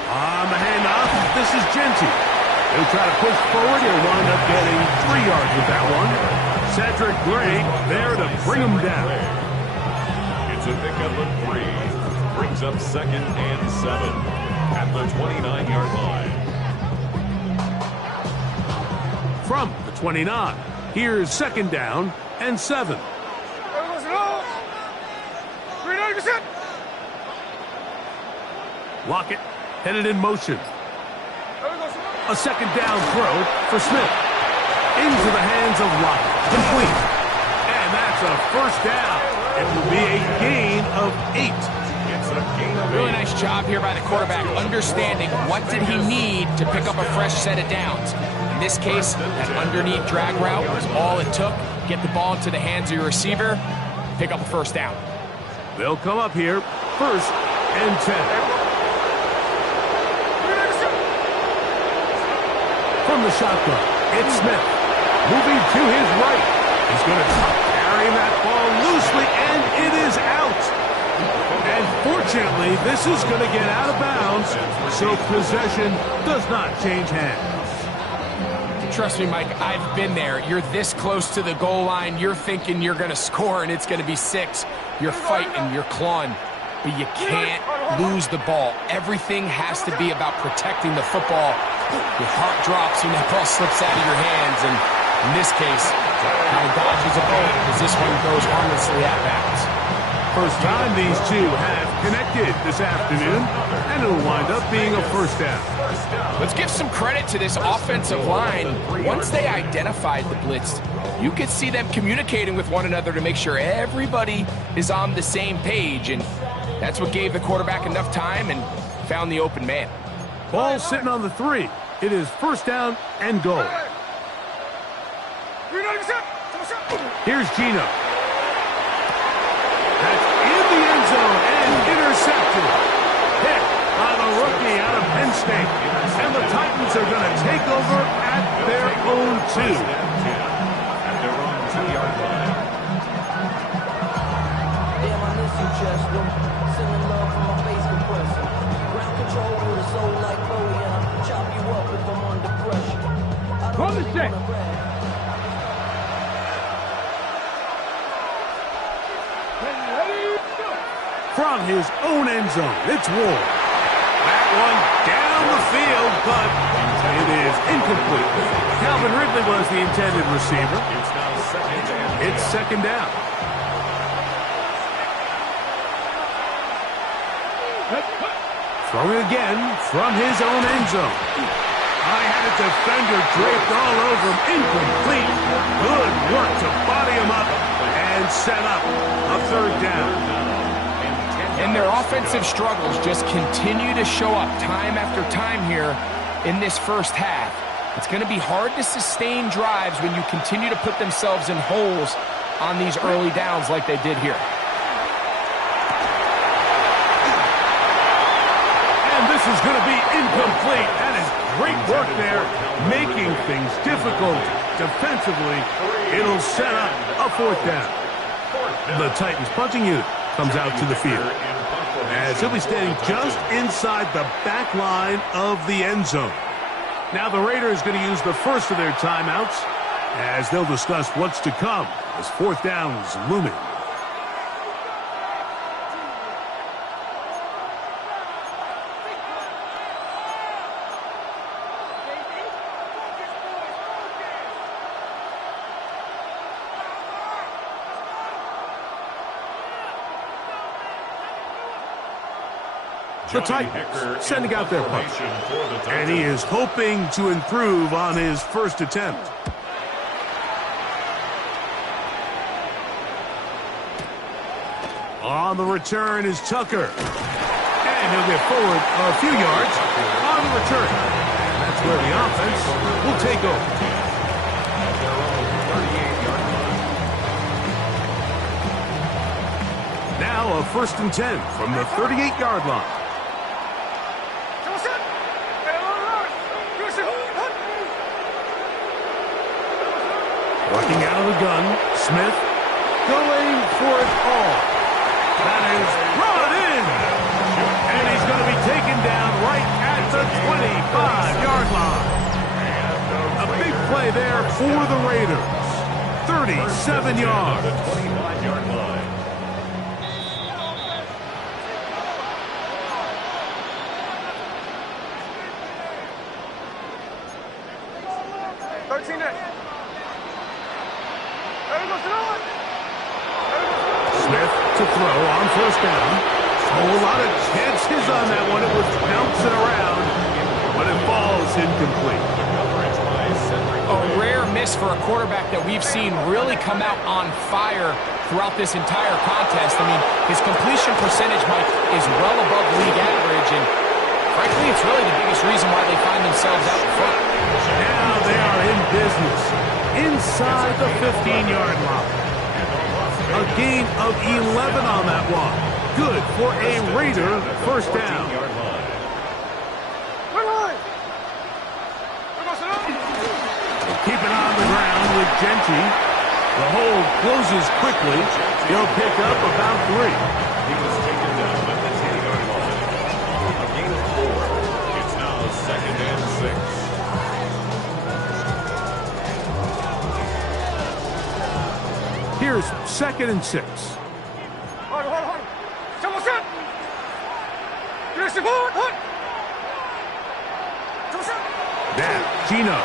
On the handoff, this is Genty. He'll try to push forward. He'll wind up getting 3 yards with that one. Cedric Gray there to bring him down. It's a pickup of 3. Brings up 2nd and 7 at the 29-yard line. From the 29, here's 2nd down and 7. Lockett headed in motion. A second down throw for Smith. Into the hands of Lockett. Complete. And that's a first down. It will be a gain of 8. Really nice job here by the quarterback, understanding what did he need to pick up a fresh set of downs. In this case, that underneath drag route was all it took. Get the ball into the hands of your receiver, pick up a first down. They'll come up here, 1st and 10. From the shotgun, it's Smith. Moving to his right. He's going to carry that ball loosely, and it is out. And fortunately, this is going to get out of bounds, so possession does not change hands. Trust me, Mike, I've been there. You're this close to the goal line. You're thinking you're going to score, and it's going to be 6. You're fighting, you're clawing, but you can't lose the ball. Everything has to be about protecting the football. Your heart drops when that ball slips out of your hands, and in this case, kind of dodges a bullet as this one goes harmlessly out of bounds. First time these two have connected this afternoon, and it'll wind up being a first down. Let's give some credit to this offensive line. Once they identified the blitz, you could see them communicating with one another to make sure everybody is on the same page, and that's what gave the quarterback enough time and found the open man. Ball sitting on the 3. It is first down and goal. Here's Gino. That's in the end zone and intercepted. Hit by the rookie out of Penn State. And the Titans are going to take over at their own 2. At their own 2-yard line. Damn, I miss you, Chester. Sending love from my face compressor. Ground control with a soul like Bowie, and I'll chop you up if I'm under pressure. I don't really wanna brag. From his own end zone, it's Ward. That one down the field, but it is incomplete. Calvin Ridley was the intended receiver. It's second down. Throwing again from his own end zone. I had a defender draped all over him. Incomplete. Good work to body him up and set up a third down. And their offensive struggles just continue to show up time after time here in this first half. It's going to be hard to sustain drives when you continue to put themselves in holes on these early downs like they did here. And this is going to be incomplete. That is great work there, making things difficult defensively. It'll set up a fourth down. The Titans punting unit comes out to the field, as he'll be standing just inside the back line of the end zone. Now the Raiders going to use the first of their timeouts as they'll discuss what's to come as fourth down's looming. The Titans sending out their punt, and he is hoping to improve on his first attempt. On the return is Tucker, and he'll get forward a few yards on the return. And that's where the offense will take over. Now a 1st and 10 from the 38-yard line. Working out of the gun, Smith going for it all. That is brought in. And he's going to be taken down right at the 25-yard line. A big play there for the Raiders. 37 yards. 25-yard line. Smith to throw on first down. whole lot of chances on that one. It was bouncing around, but it falls incomplete. A rare miss for a quarterback that we've seen really come out on fire throughout this entire contest. I mean, his completion percentage, Mike, is well above league average, and frankly, it's really the biggest reason why they find themselves out in front. Now they are in business inside the 15-yard line. A gain of 11 on that one. Good for a Raider first down. Keep it on the ground with Genty. The hold closes quickly. He'll pick up about 3. He was taken down at the 10-yard line. A gain of 4. It's now 2nd and 6. Here's 2nd and 6. Now, Gino.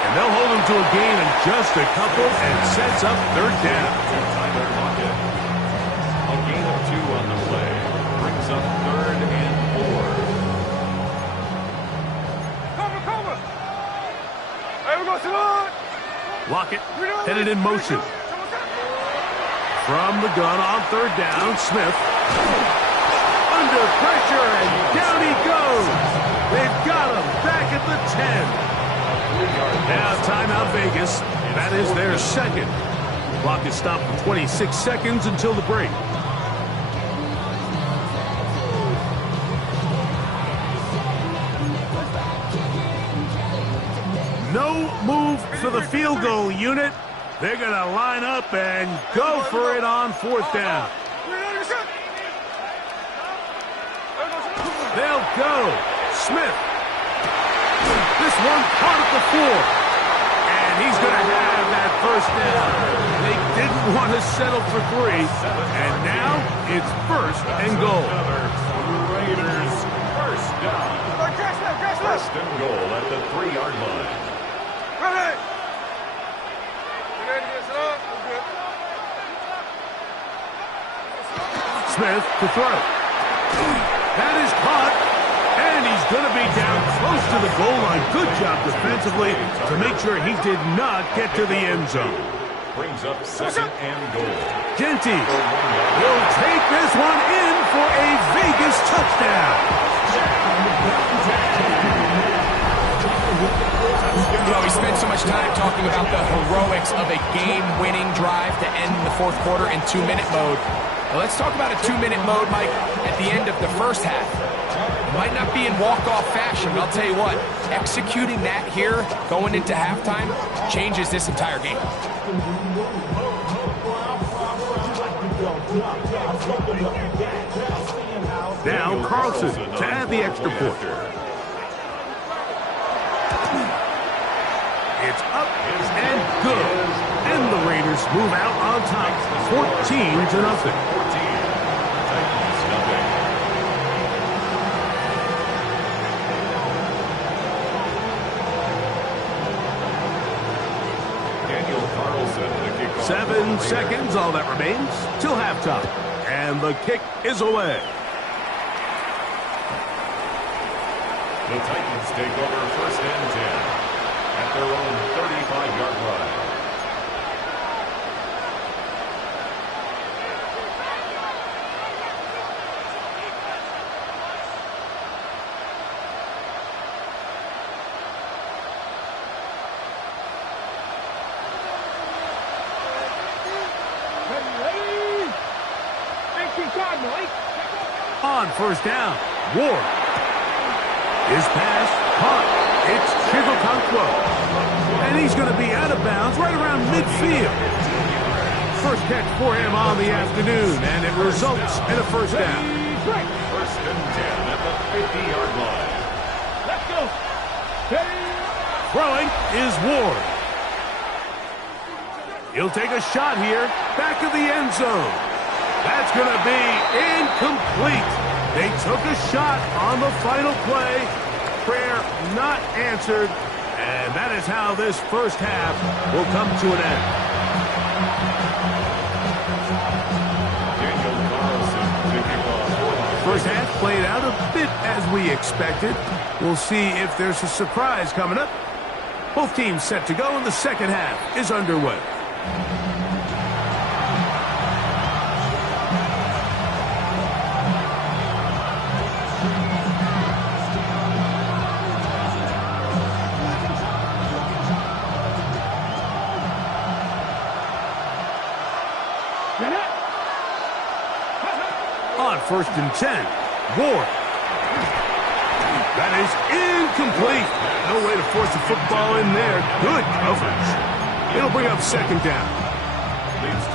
And they'll hold him to a gain of just a couple and sets up 3rd down. A gain of 2 on the play. Brings up 3rd and 4. Lockett headed in motion. From the gun on 3rd down, Smith. Under pressure, and down he goes. They've got him back at the 10. Now timeout Vegas. That is their 2nd. Clock is stopped for 26 seconds until the break. No move for the field goal unit. They're going to line up and go for it on 4th down. They'll go. Smith. This one caught at the 4. And he's going to have that first down. They didn't want to settle for 3. And now it's 1st and goal. Raiders first down. First and goal at the 3-yard line. Smith to throw. That is caught. And he's going to be down close to the goal line. Good job defensively to make sure he did not get to the end zone. Brings up 2nd and goal. Genty will take this one in for a Vegas touchdown. You know, we spent so much time talking about the heroics of a game-winning drive to end the 4th quarter in 2-minute mode. Well, let's talk about a 2-minute mode, Mike, at the end of the first half. It might not be in walk-off fashion, but I'll tell you what, executing that here, going into halftime, changes this entire game. Now Carlson to add the extra point. It's up and good. And the Raiders move out on top, 14-0. Daniel Carlson, the kickoff. 7 seconds, all that remains, till halftime. And the kick is away. The Titans take over 1st and 10 at their own 35-yard line. On 1st down, Ward. His pass caught. It's Chigotankwo. And he's going to be out of bounds right around midfield. First catch for him on the afternoon, and it results in a 1st down. 1st and 10 at the 50-yard line. Let's go. Throwing is Ward. He'll take a shot here, back of the end zone. That's going to be incomplete. They took a shot on the final play. Prayer not answered. And that is how this first half will come to an end. Daniel Carlson to First half played out a bit as we expected. We'll see if there's a surprise coming up. Both teams set to go, and the second half is underway. On 1st and 10, Ward. That is incomplete. No way to force the football in there. Good coverage. It'll bring up 2nd down.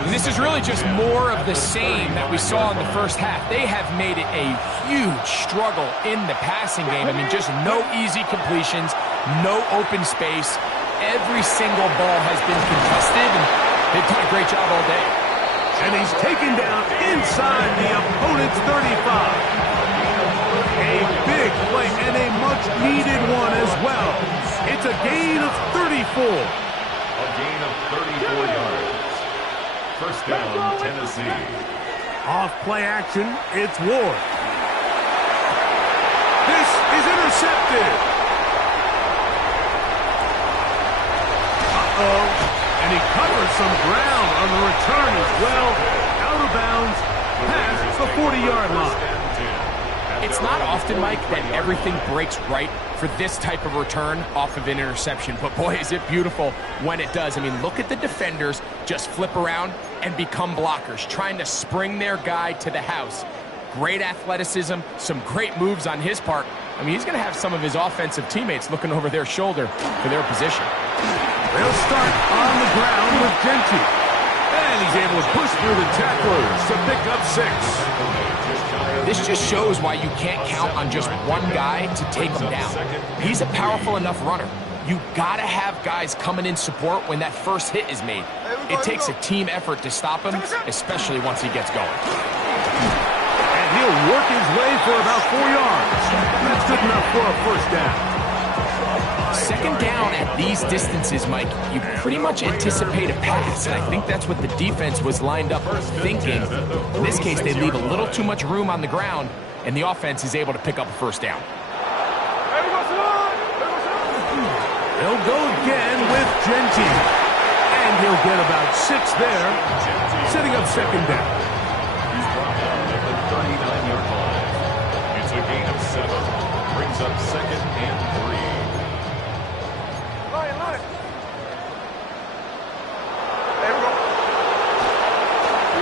And this is really just more of the same that we saw in the first half. They have made it a huge struggle in the passing game. I mean, just no easy completions, no open space. Every single ball has been contested, and they've done a great job all day. And he's taken down inside the opponent's 35. A big play and a much-needed one as well. It's a gain of 34. A gain of 34 yards. First down, Tennessee. Off play action, it's Ward. This is intercepted. Uh-oh. And he covers some ground on the return as well. Out of bounds, past the 40-yard line. It's not often, Mike, that everything breaks right for this type of return off of an interception. But boy, is it beautiful when it does. I mean, look at the defenders just flip around and become blockers, trying to spring their guy to the house. Great athleticism, some great moves on his part. I mean, he's going to have some of his offensive teammates looking over their shoulder for their position. They'll start on the ground with Genty. And he's able to push through the tacklers to pick up 6. This just shows why you can't count on just one guy to take him down. He's a powerful enough runner. You got to have guys coming in support when that first hit is made. It takes a team effort to stop him, especially once he gets going. And he'll work his way for about 4 yards. That's good enough for a first down. Second down at these distances, Mike, you pretty much anticipate a pass, and I think that's what the defense was lined up thinking. In this case, they leave a little too much room on the ground, and the offense is able to pick up a first down. They'll go again with Genty. And he'll get about 6 there, setting up second down. He's brought down at the 39-yard line. It's a gain of 7. Brings up 2nd and 3.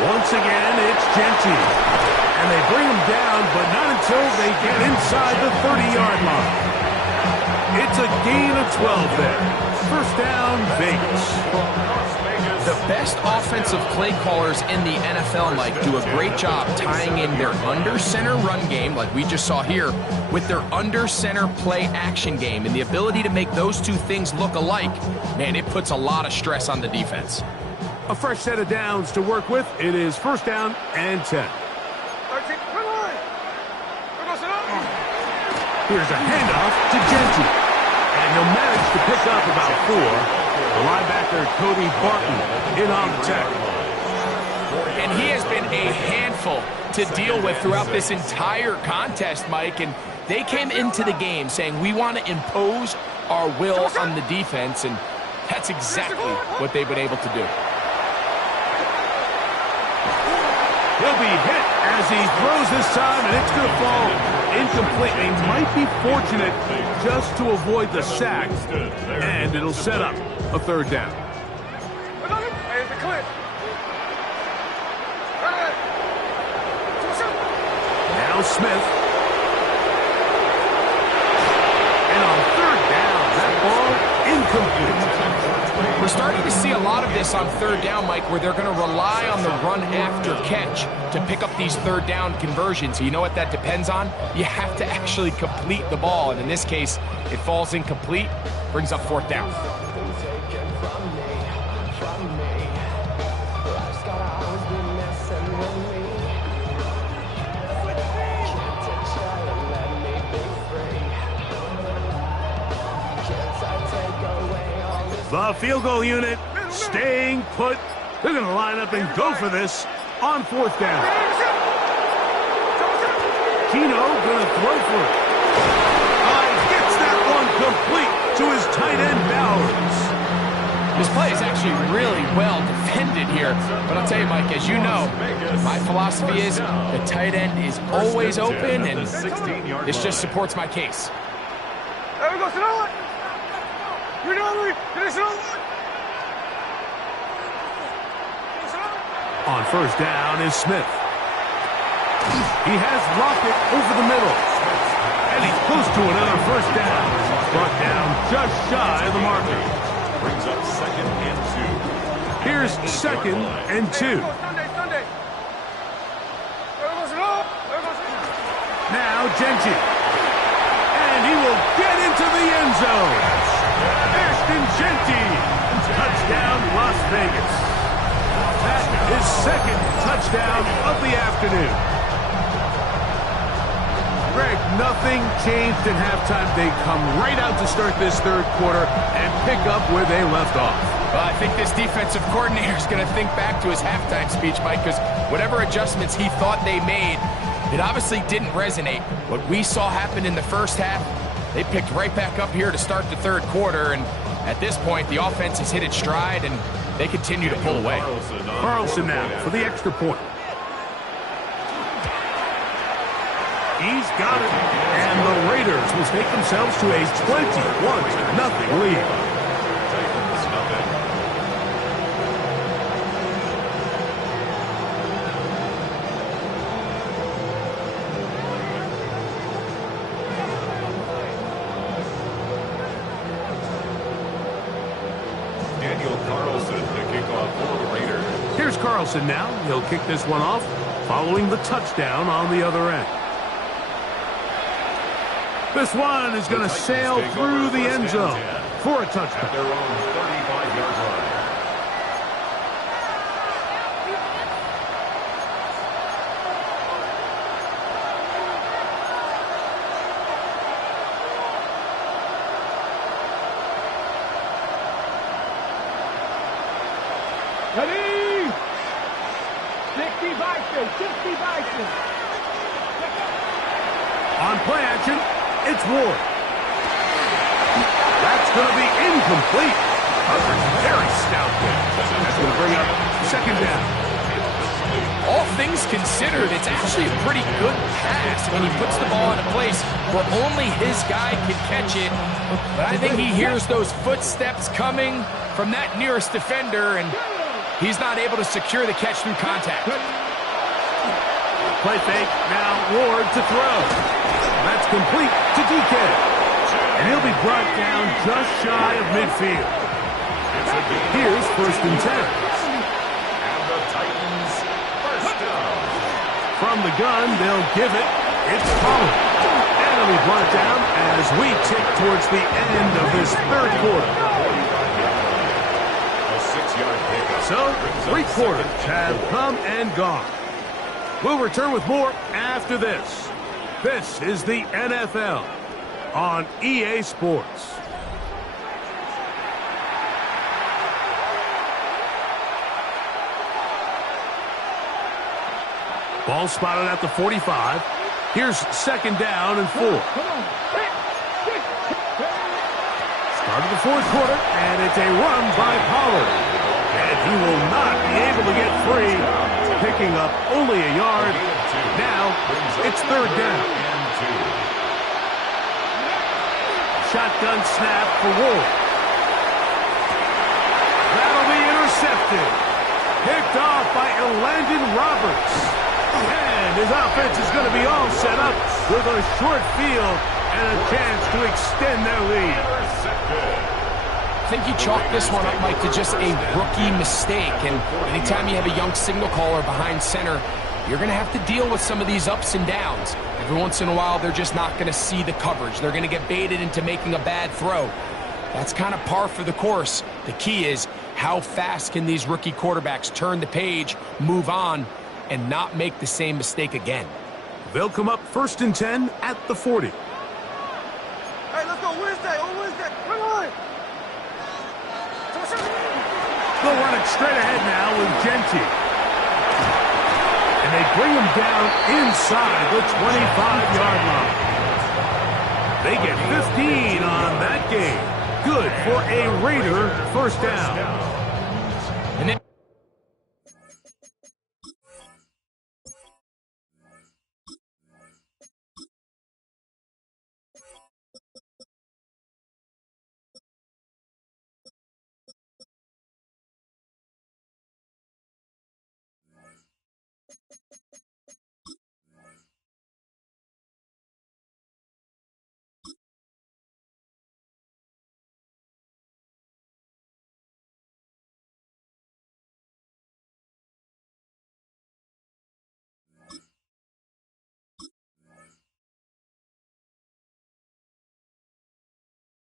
Once again, it's Genty. And they bring him down, but not until they get inside the 30-yard line. It's a gain of 12 there. First down, Vegas. The best offensive play callers in the NFL, Mike, do a great job tying in their under-center run game, like we just saw here, with their under-center play action game. And the ability to make those two things look alike, man, it puts a lot of stress on the defense. A fresh set of downs to work with. It is first down and 10. Here's a handoff to Genty. And he'll manage to pick up about 4. The linebacker, Cody Barton, in on the tackle. And he has been a handful to deal with throughout this entire contest, Mike. And they came into the game saying, we want to impose our will on the defense. And that's exactly what they've been able to do. He'll be hit as he throws this time, and it's going to fall incomplete. He might be fortunate just to avoid the sack, and it'll set up a third down. Now Smith. And on third down, that ball incomplete. We're starting to see a lot of this on third down, Mike, where they're going to rely on the run after catch to pick up these third down conversions. You know what that depends on? You have to actually complete the ball, and in this case, it falls incomplete, brings up fourth down. The field goal unit staying put. They're going to line up and go for this on fourth down. Keno going to throw for it. Gets that one complete to his tight end, Bowers. This play is actually really well defended here. But I'll tell you, Mike, as you know, my philosophy is the tight end is always open, and this just supports my case. There we go, Sonoma. You know me. Finish it. On first down is Smith. He has Lockett over the middle. And he's close to another first down. Brought down just shy of the marker. Brings up 2nd and 2. Here's 2nd and 2. Now Genty. And he will get into the end zone. Ashton Genty. Touchdown, Las Vegas. That is 2nd touchdown of the afternoon. Greg, nothing changed at halftime. They come right out to start this third quarter and pick up where they left off. Well, I think this defensive coordinator is going to think back to his halftime speech, Mike, because whatever adjustments he thought they made, it obviously didn't resonate. What we saw happen in the first half, they picked right back up here to start the third quarter, and at this point, the offense has hit its stride, and they continue to pull away. Carlson now for the extra point. He's got it. And the Raiders will take themselves to a 21-0 lead. Here's Carlson now. He'll kick this one off, following the touchdown on the other end. This one is going to sail through the end zone for a touchdown. Their own 35-yard line. Ready? 60 Bison, 60 Bison. On play action, it's Ward. That's going to be incomplete. Coverage very stout there. That's going to bring up 2nd down. All things considered, it's actually a pretty good pass when he puts the ball in a place where only his guy can catch it. But I think he hears those footsteps coming from that nearest defender, and he's not able to secure the catch through contact. Play fake, now Ward to throw. That's complete to DK. And he'll be brought down just shy of midfield. Here's 1st and 10. And the Titans first down. From the gun, they'll give it. It's Pollard. And he'll be brought down as we tick towards the end of this third quarter. A 6-yard pickup. So, 3 quarters have come and gone. We'll return with more after this. This is the NFL on EA Sports. Ball spotted at the 45. Here's 2nd down and 4. Start of the fourth quarter, and it's a run by Pollard. And he will not be able to get free, picking up only a yard. Now, it's 3rd down. Shotgun snap for Ward. That'll be intercepted. Picked off by Elandon Roberts. And his offense is going to be all set up with a short field and a chance to extend their lead. I think you chalk this one up, Mike, to just a rookie mistake. And anytime you have a young signal caller behind center, you're going to have to deal with some of these ups and downs. Every once in a while, they're just not going to see the coverage. They're going to get baited into making a bad throw. That's kind of par for the course. The key is how fast can these rookie quarterbacks turn the page, move on, and not make the same mistake again. They'll come up 1st and 10 at the 40. Hey, let's go Wednesday. On Wednesday. Come on. They'll run it straight ahead now with Genty. And And they bring him down inside the 25-yard line. They get 15 on that game. Good for a Raider first down. And then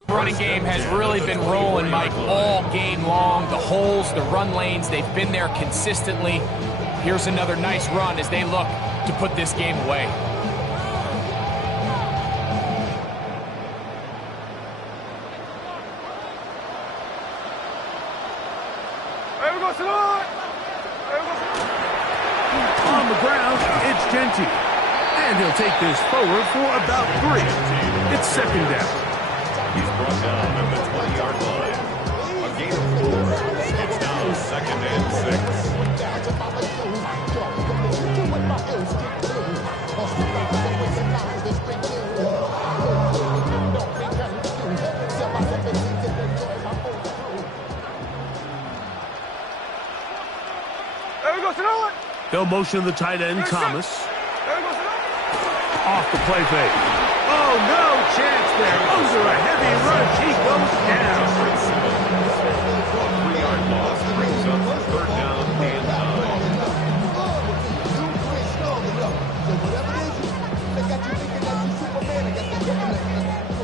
running game has really been rolling, Mike, all game long. The holes, the run lanes, they've been there consistently. Here's another nice run as they look to put this game away. On the ground, it's Genty. And he'll take this forward for about 3. It's second down. He's brought down at the 20-yard line. A gain of 4. It's now second and 6. They'll motion the tight end, Thomas. Off the play fake. Oh, no chance there. Under a heavy rush, he goes down. 3-yard loss brings up third down and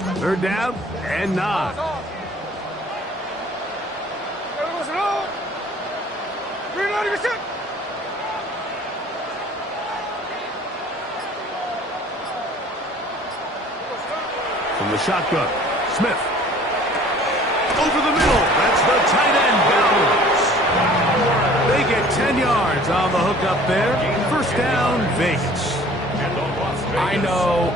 9. Third down and 9. From the shotgun, Smith. Over the middle, that's the tight end bounce. They get 10 yards on the hook up there. First down, Vegas. I know,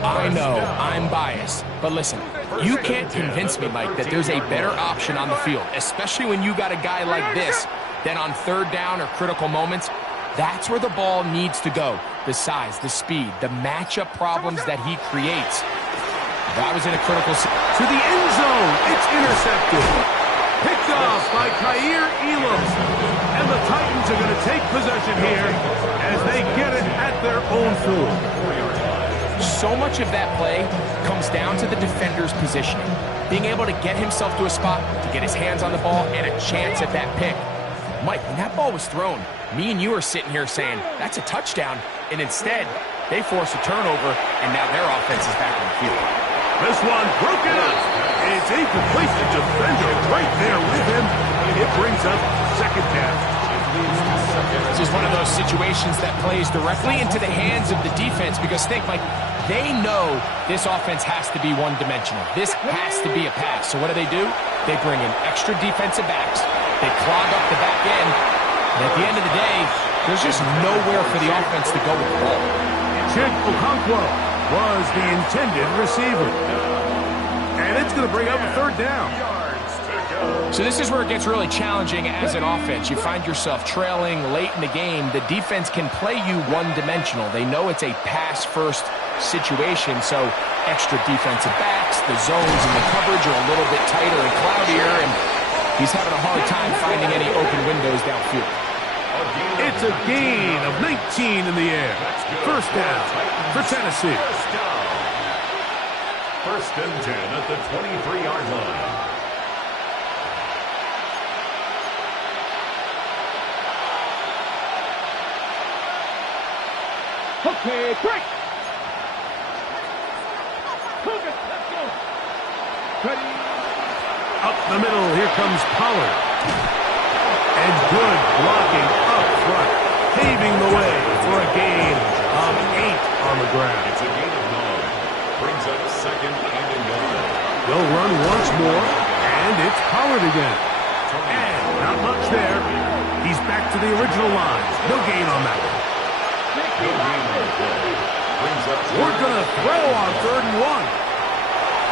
I'm biased. But listen, you can't convince me, Mike, that there's a better option on the field, especially when you got a guy like this, than on third down or critical moments. That's where the ball needs to go. The size, the speed, the matchup problems that he creates. That was in a critical... To the end zone, it's intercepted. Picked off by Kaiir Elam. And the Titans are going to take possession here as they get it at their own 4. So much of that play comes down to the defender's positioning. Being able to get himself to a spot, to get his hands on the ball, and a chance at that pick. Mike, when that ball was thrown, me and you are sitting here saying, that's a touchdown. And instead, they force a turnover, and now their offense is back on the field. This one broken up. It's incomplete. The defender right there with him. It brings up second down. This is one of those situations that plays directly into the hands of the defense because think, Mike, they know this offense has to be one-dimensional. This has to be a pass. So what do? They bring in extra defensive backs. They clog up the back end. And at the end of the day, there's just nowhere for the offense to go with the ball. Chink Okonkwo was the intended receiver. And it's going to bring up a third down. So this is where it gets really challenging as an offense. You find yourself trailing late in the game. The defense can play you one-dimensional. They know it's a pass-first situation, so extra defensive backs, the zones and the coverage are a little bit tighter and cloudier, and he's having a hard time finding any open windows downfield. It's a gain of 19 in the air. First down for Tennessee. First and 10 at the 23-yard line. Okay, quick! Let's go! Ready? Up the middle, here comes Pollard. And good blocking up front, paving the way for a gain of 8 on the ground. It's a gain of 9. Brings up second and a 9. They'll run once more, and it's Pollard again. And not much there. He's back to the original line. No gain on that one. We're going to throw on 3rd and 1.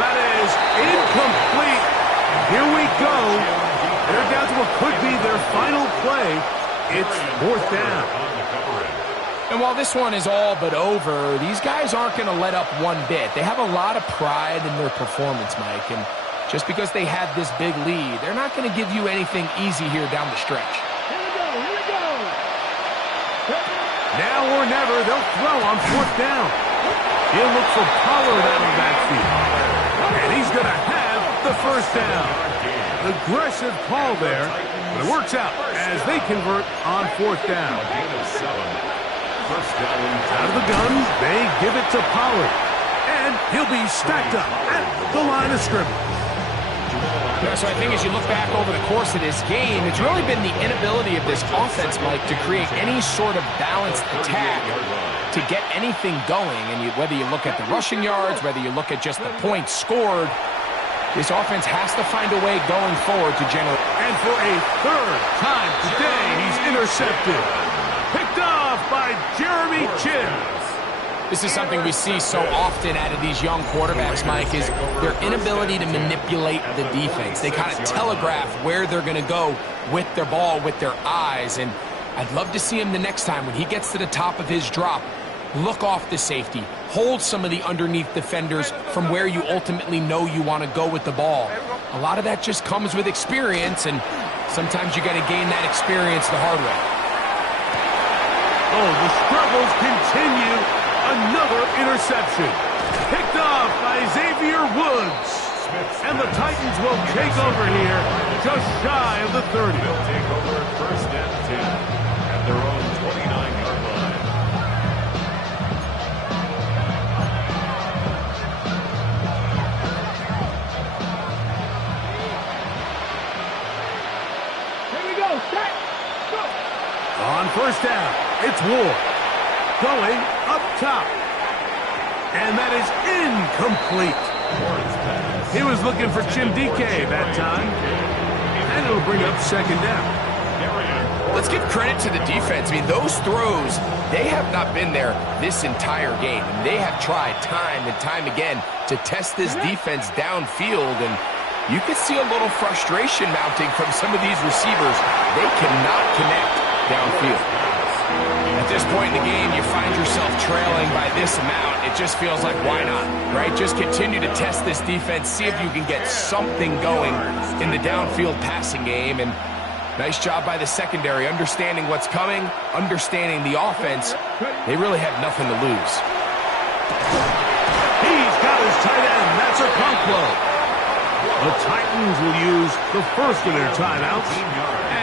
That is incomplete. Here we go. They're down to what could be their final play. It's 4th down. And while this one is all but over, these guys aren't going to let up one bit. They have a lot of pride in their performance, Mike. And just because they had this big lead, they're not going to give you anything easy here down the stretch. Here we go. Now or never, they'll throw on 4th down. He'll look for Pollard out of the backfield. And he's going to have the 1st down. Aggressive call there, but it works out as they convert on 4th down. Out of the gun, they give it to Pollard. And he'll be stacked up at the line of scrimmage. Yeah, so I think as you look back over the course of this game, it's really been the inability of this offense, Mike, to create any sort of balanced attack to get anything going. And whether you look at the rushing yards, whether you look at just the points scored, this offense has to find a way going forward to generate. And for a 3rd time today, he's intercepted. Picked off by Jeremy Chinn. This is something we see so often out of these young quarterbacks, Mike, is their inability to manipulate the defense. They kind of telegraph where they're going to go with their ball, with their eyes. And I'd love to see him the next time when he gets to the top of his drop, look off the safety, hold some of the underneath defenders from where you ultimately know you want to go with the ball. A lot of that just comes with experience, and sometimes you got to gain that experience the hard way. Oh, the struggles continue. Another interception. Picked off by Xavier Woods. And the Titans will take over here just shy of the 30. They'll take over 1st and 10 at their own 29-yard line. Here we go. Set. Go. On 1st down, it's Ward. Going up top. And that is incomplete. He was looking for Chimdike that time. And it'll bring up 2nd down. Let's give credit to the defense. I mean, those throws, they have not been there this entire game. And they have tried time and time again to test this defense downfield. And you can see a little frustration mounting from some of these receivers. They cannot connect downfield. At this point in the game, you find yourself trailing by this amount. It just feels like, why not, right? Just continue to test this defense, see if you can get something going in the downfield passing game. And nice job by the secondary, understanding what's coming, understanding the offense. They really have nothing to lose. He's got his tight end. That's a Conquo. The Titans will use the first of their timeouts.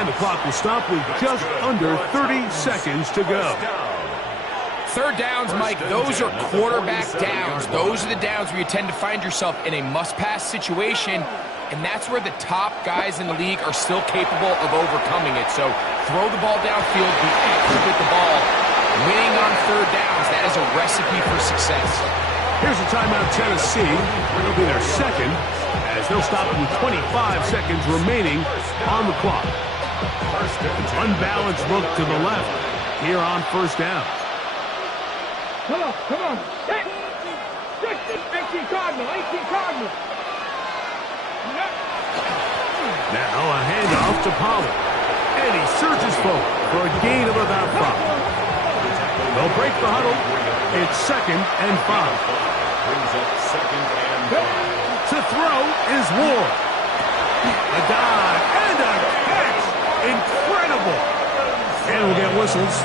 And the clock will stop with just under 30 seconds to go. 3rd downs, Mike, those are quarterback downs. Those are the downs where you tend to find yourself in a must-pass situation, and that's where the top guys in the league are still capable of overcoming it. So throw the ball downfield, be accurate with the ball. Winning on 3rd downs, that is a recipe for success. Here's a timeout, Tennessee. It'll be their 2nd, as they'll stop with 25 seconds remaining on the clock. Unbalanced look to the left here on 1st down. Come on. Set. 18 Cardinal. Now a handoff to Pollard. And he surges forward for a gain of about 5. They'll break the huddle. It's 2nd and 5. Brings up 2nd and 5. To throw is Ward. A dive and a catch. Incredible. And we'll get whistles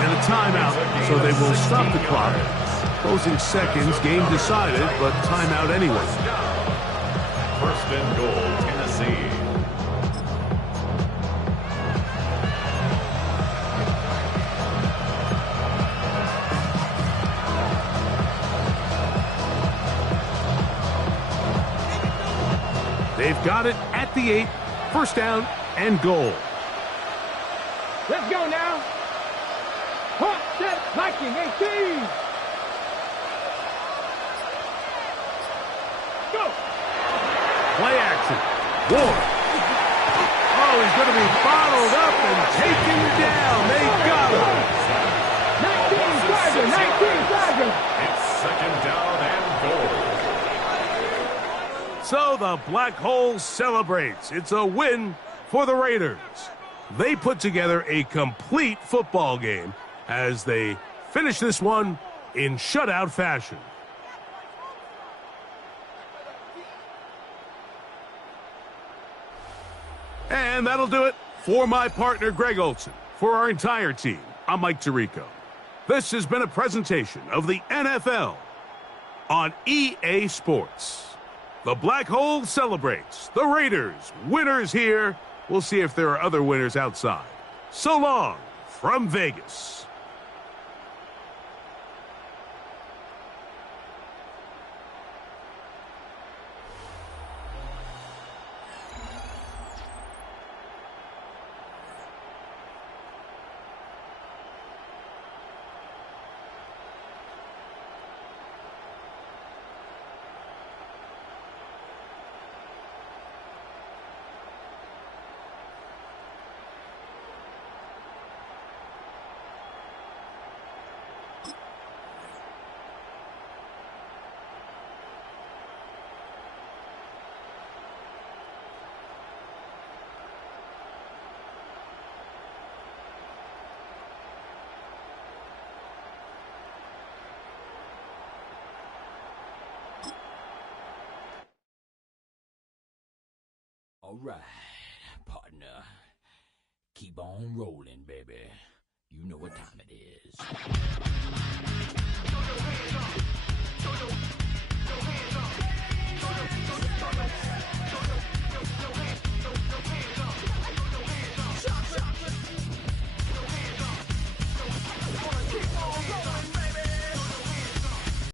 and a timeout, so they will stop the clock. Closing seconds, game decided, but timeout anyway. 1st and goal, Tennessee. They've got it at the 8, 1st down and goal. Let's go now. Hot, set, Viking, 18. Go. Play action. Ward. Oh, he's going to be bottled up and taken down. They got him. 19. So the Black Hole celebrates. It's a win for the Raiders. They put together a complete football game as they finish this one in shutout fashion. And that'll do it for my partner, Greg Olson. For our entire team, I'm Mike Tirico. This has been a presentation of the NFL on EA Sports. The Black Hole celebrates. The Raiders, winners here. We'll see if there are other winners outside. So long from Vegas. All right, partner. Keep on rolling, baby. You know what time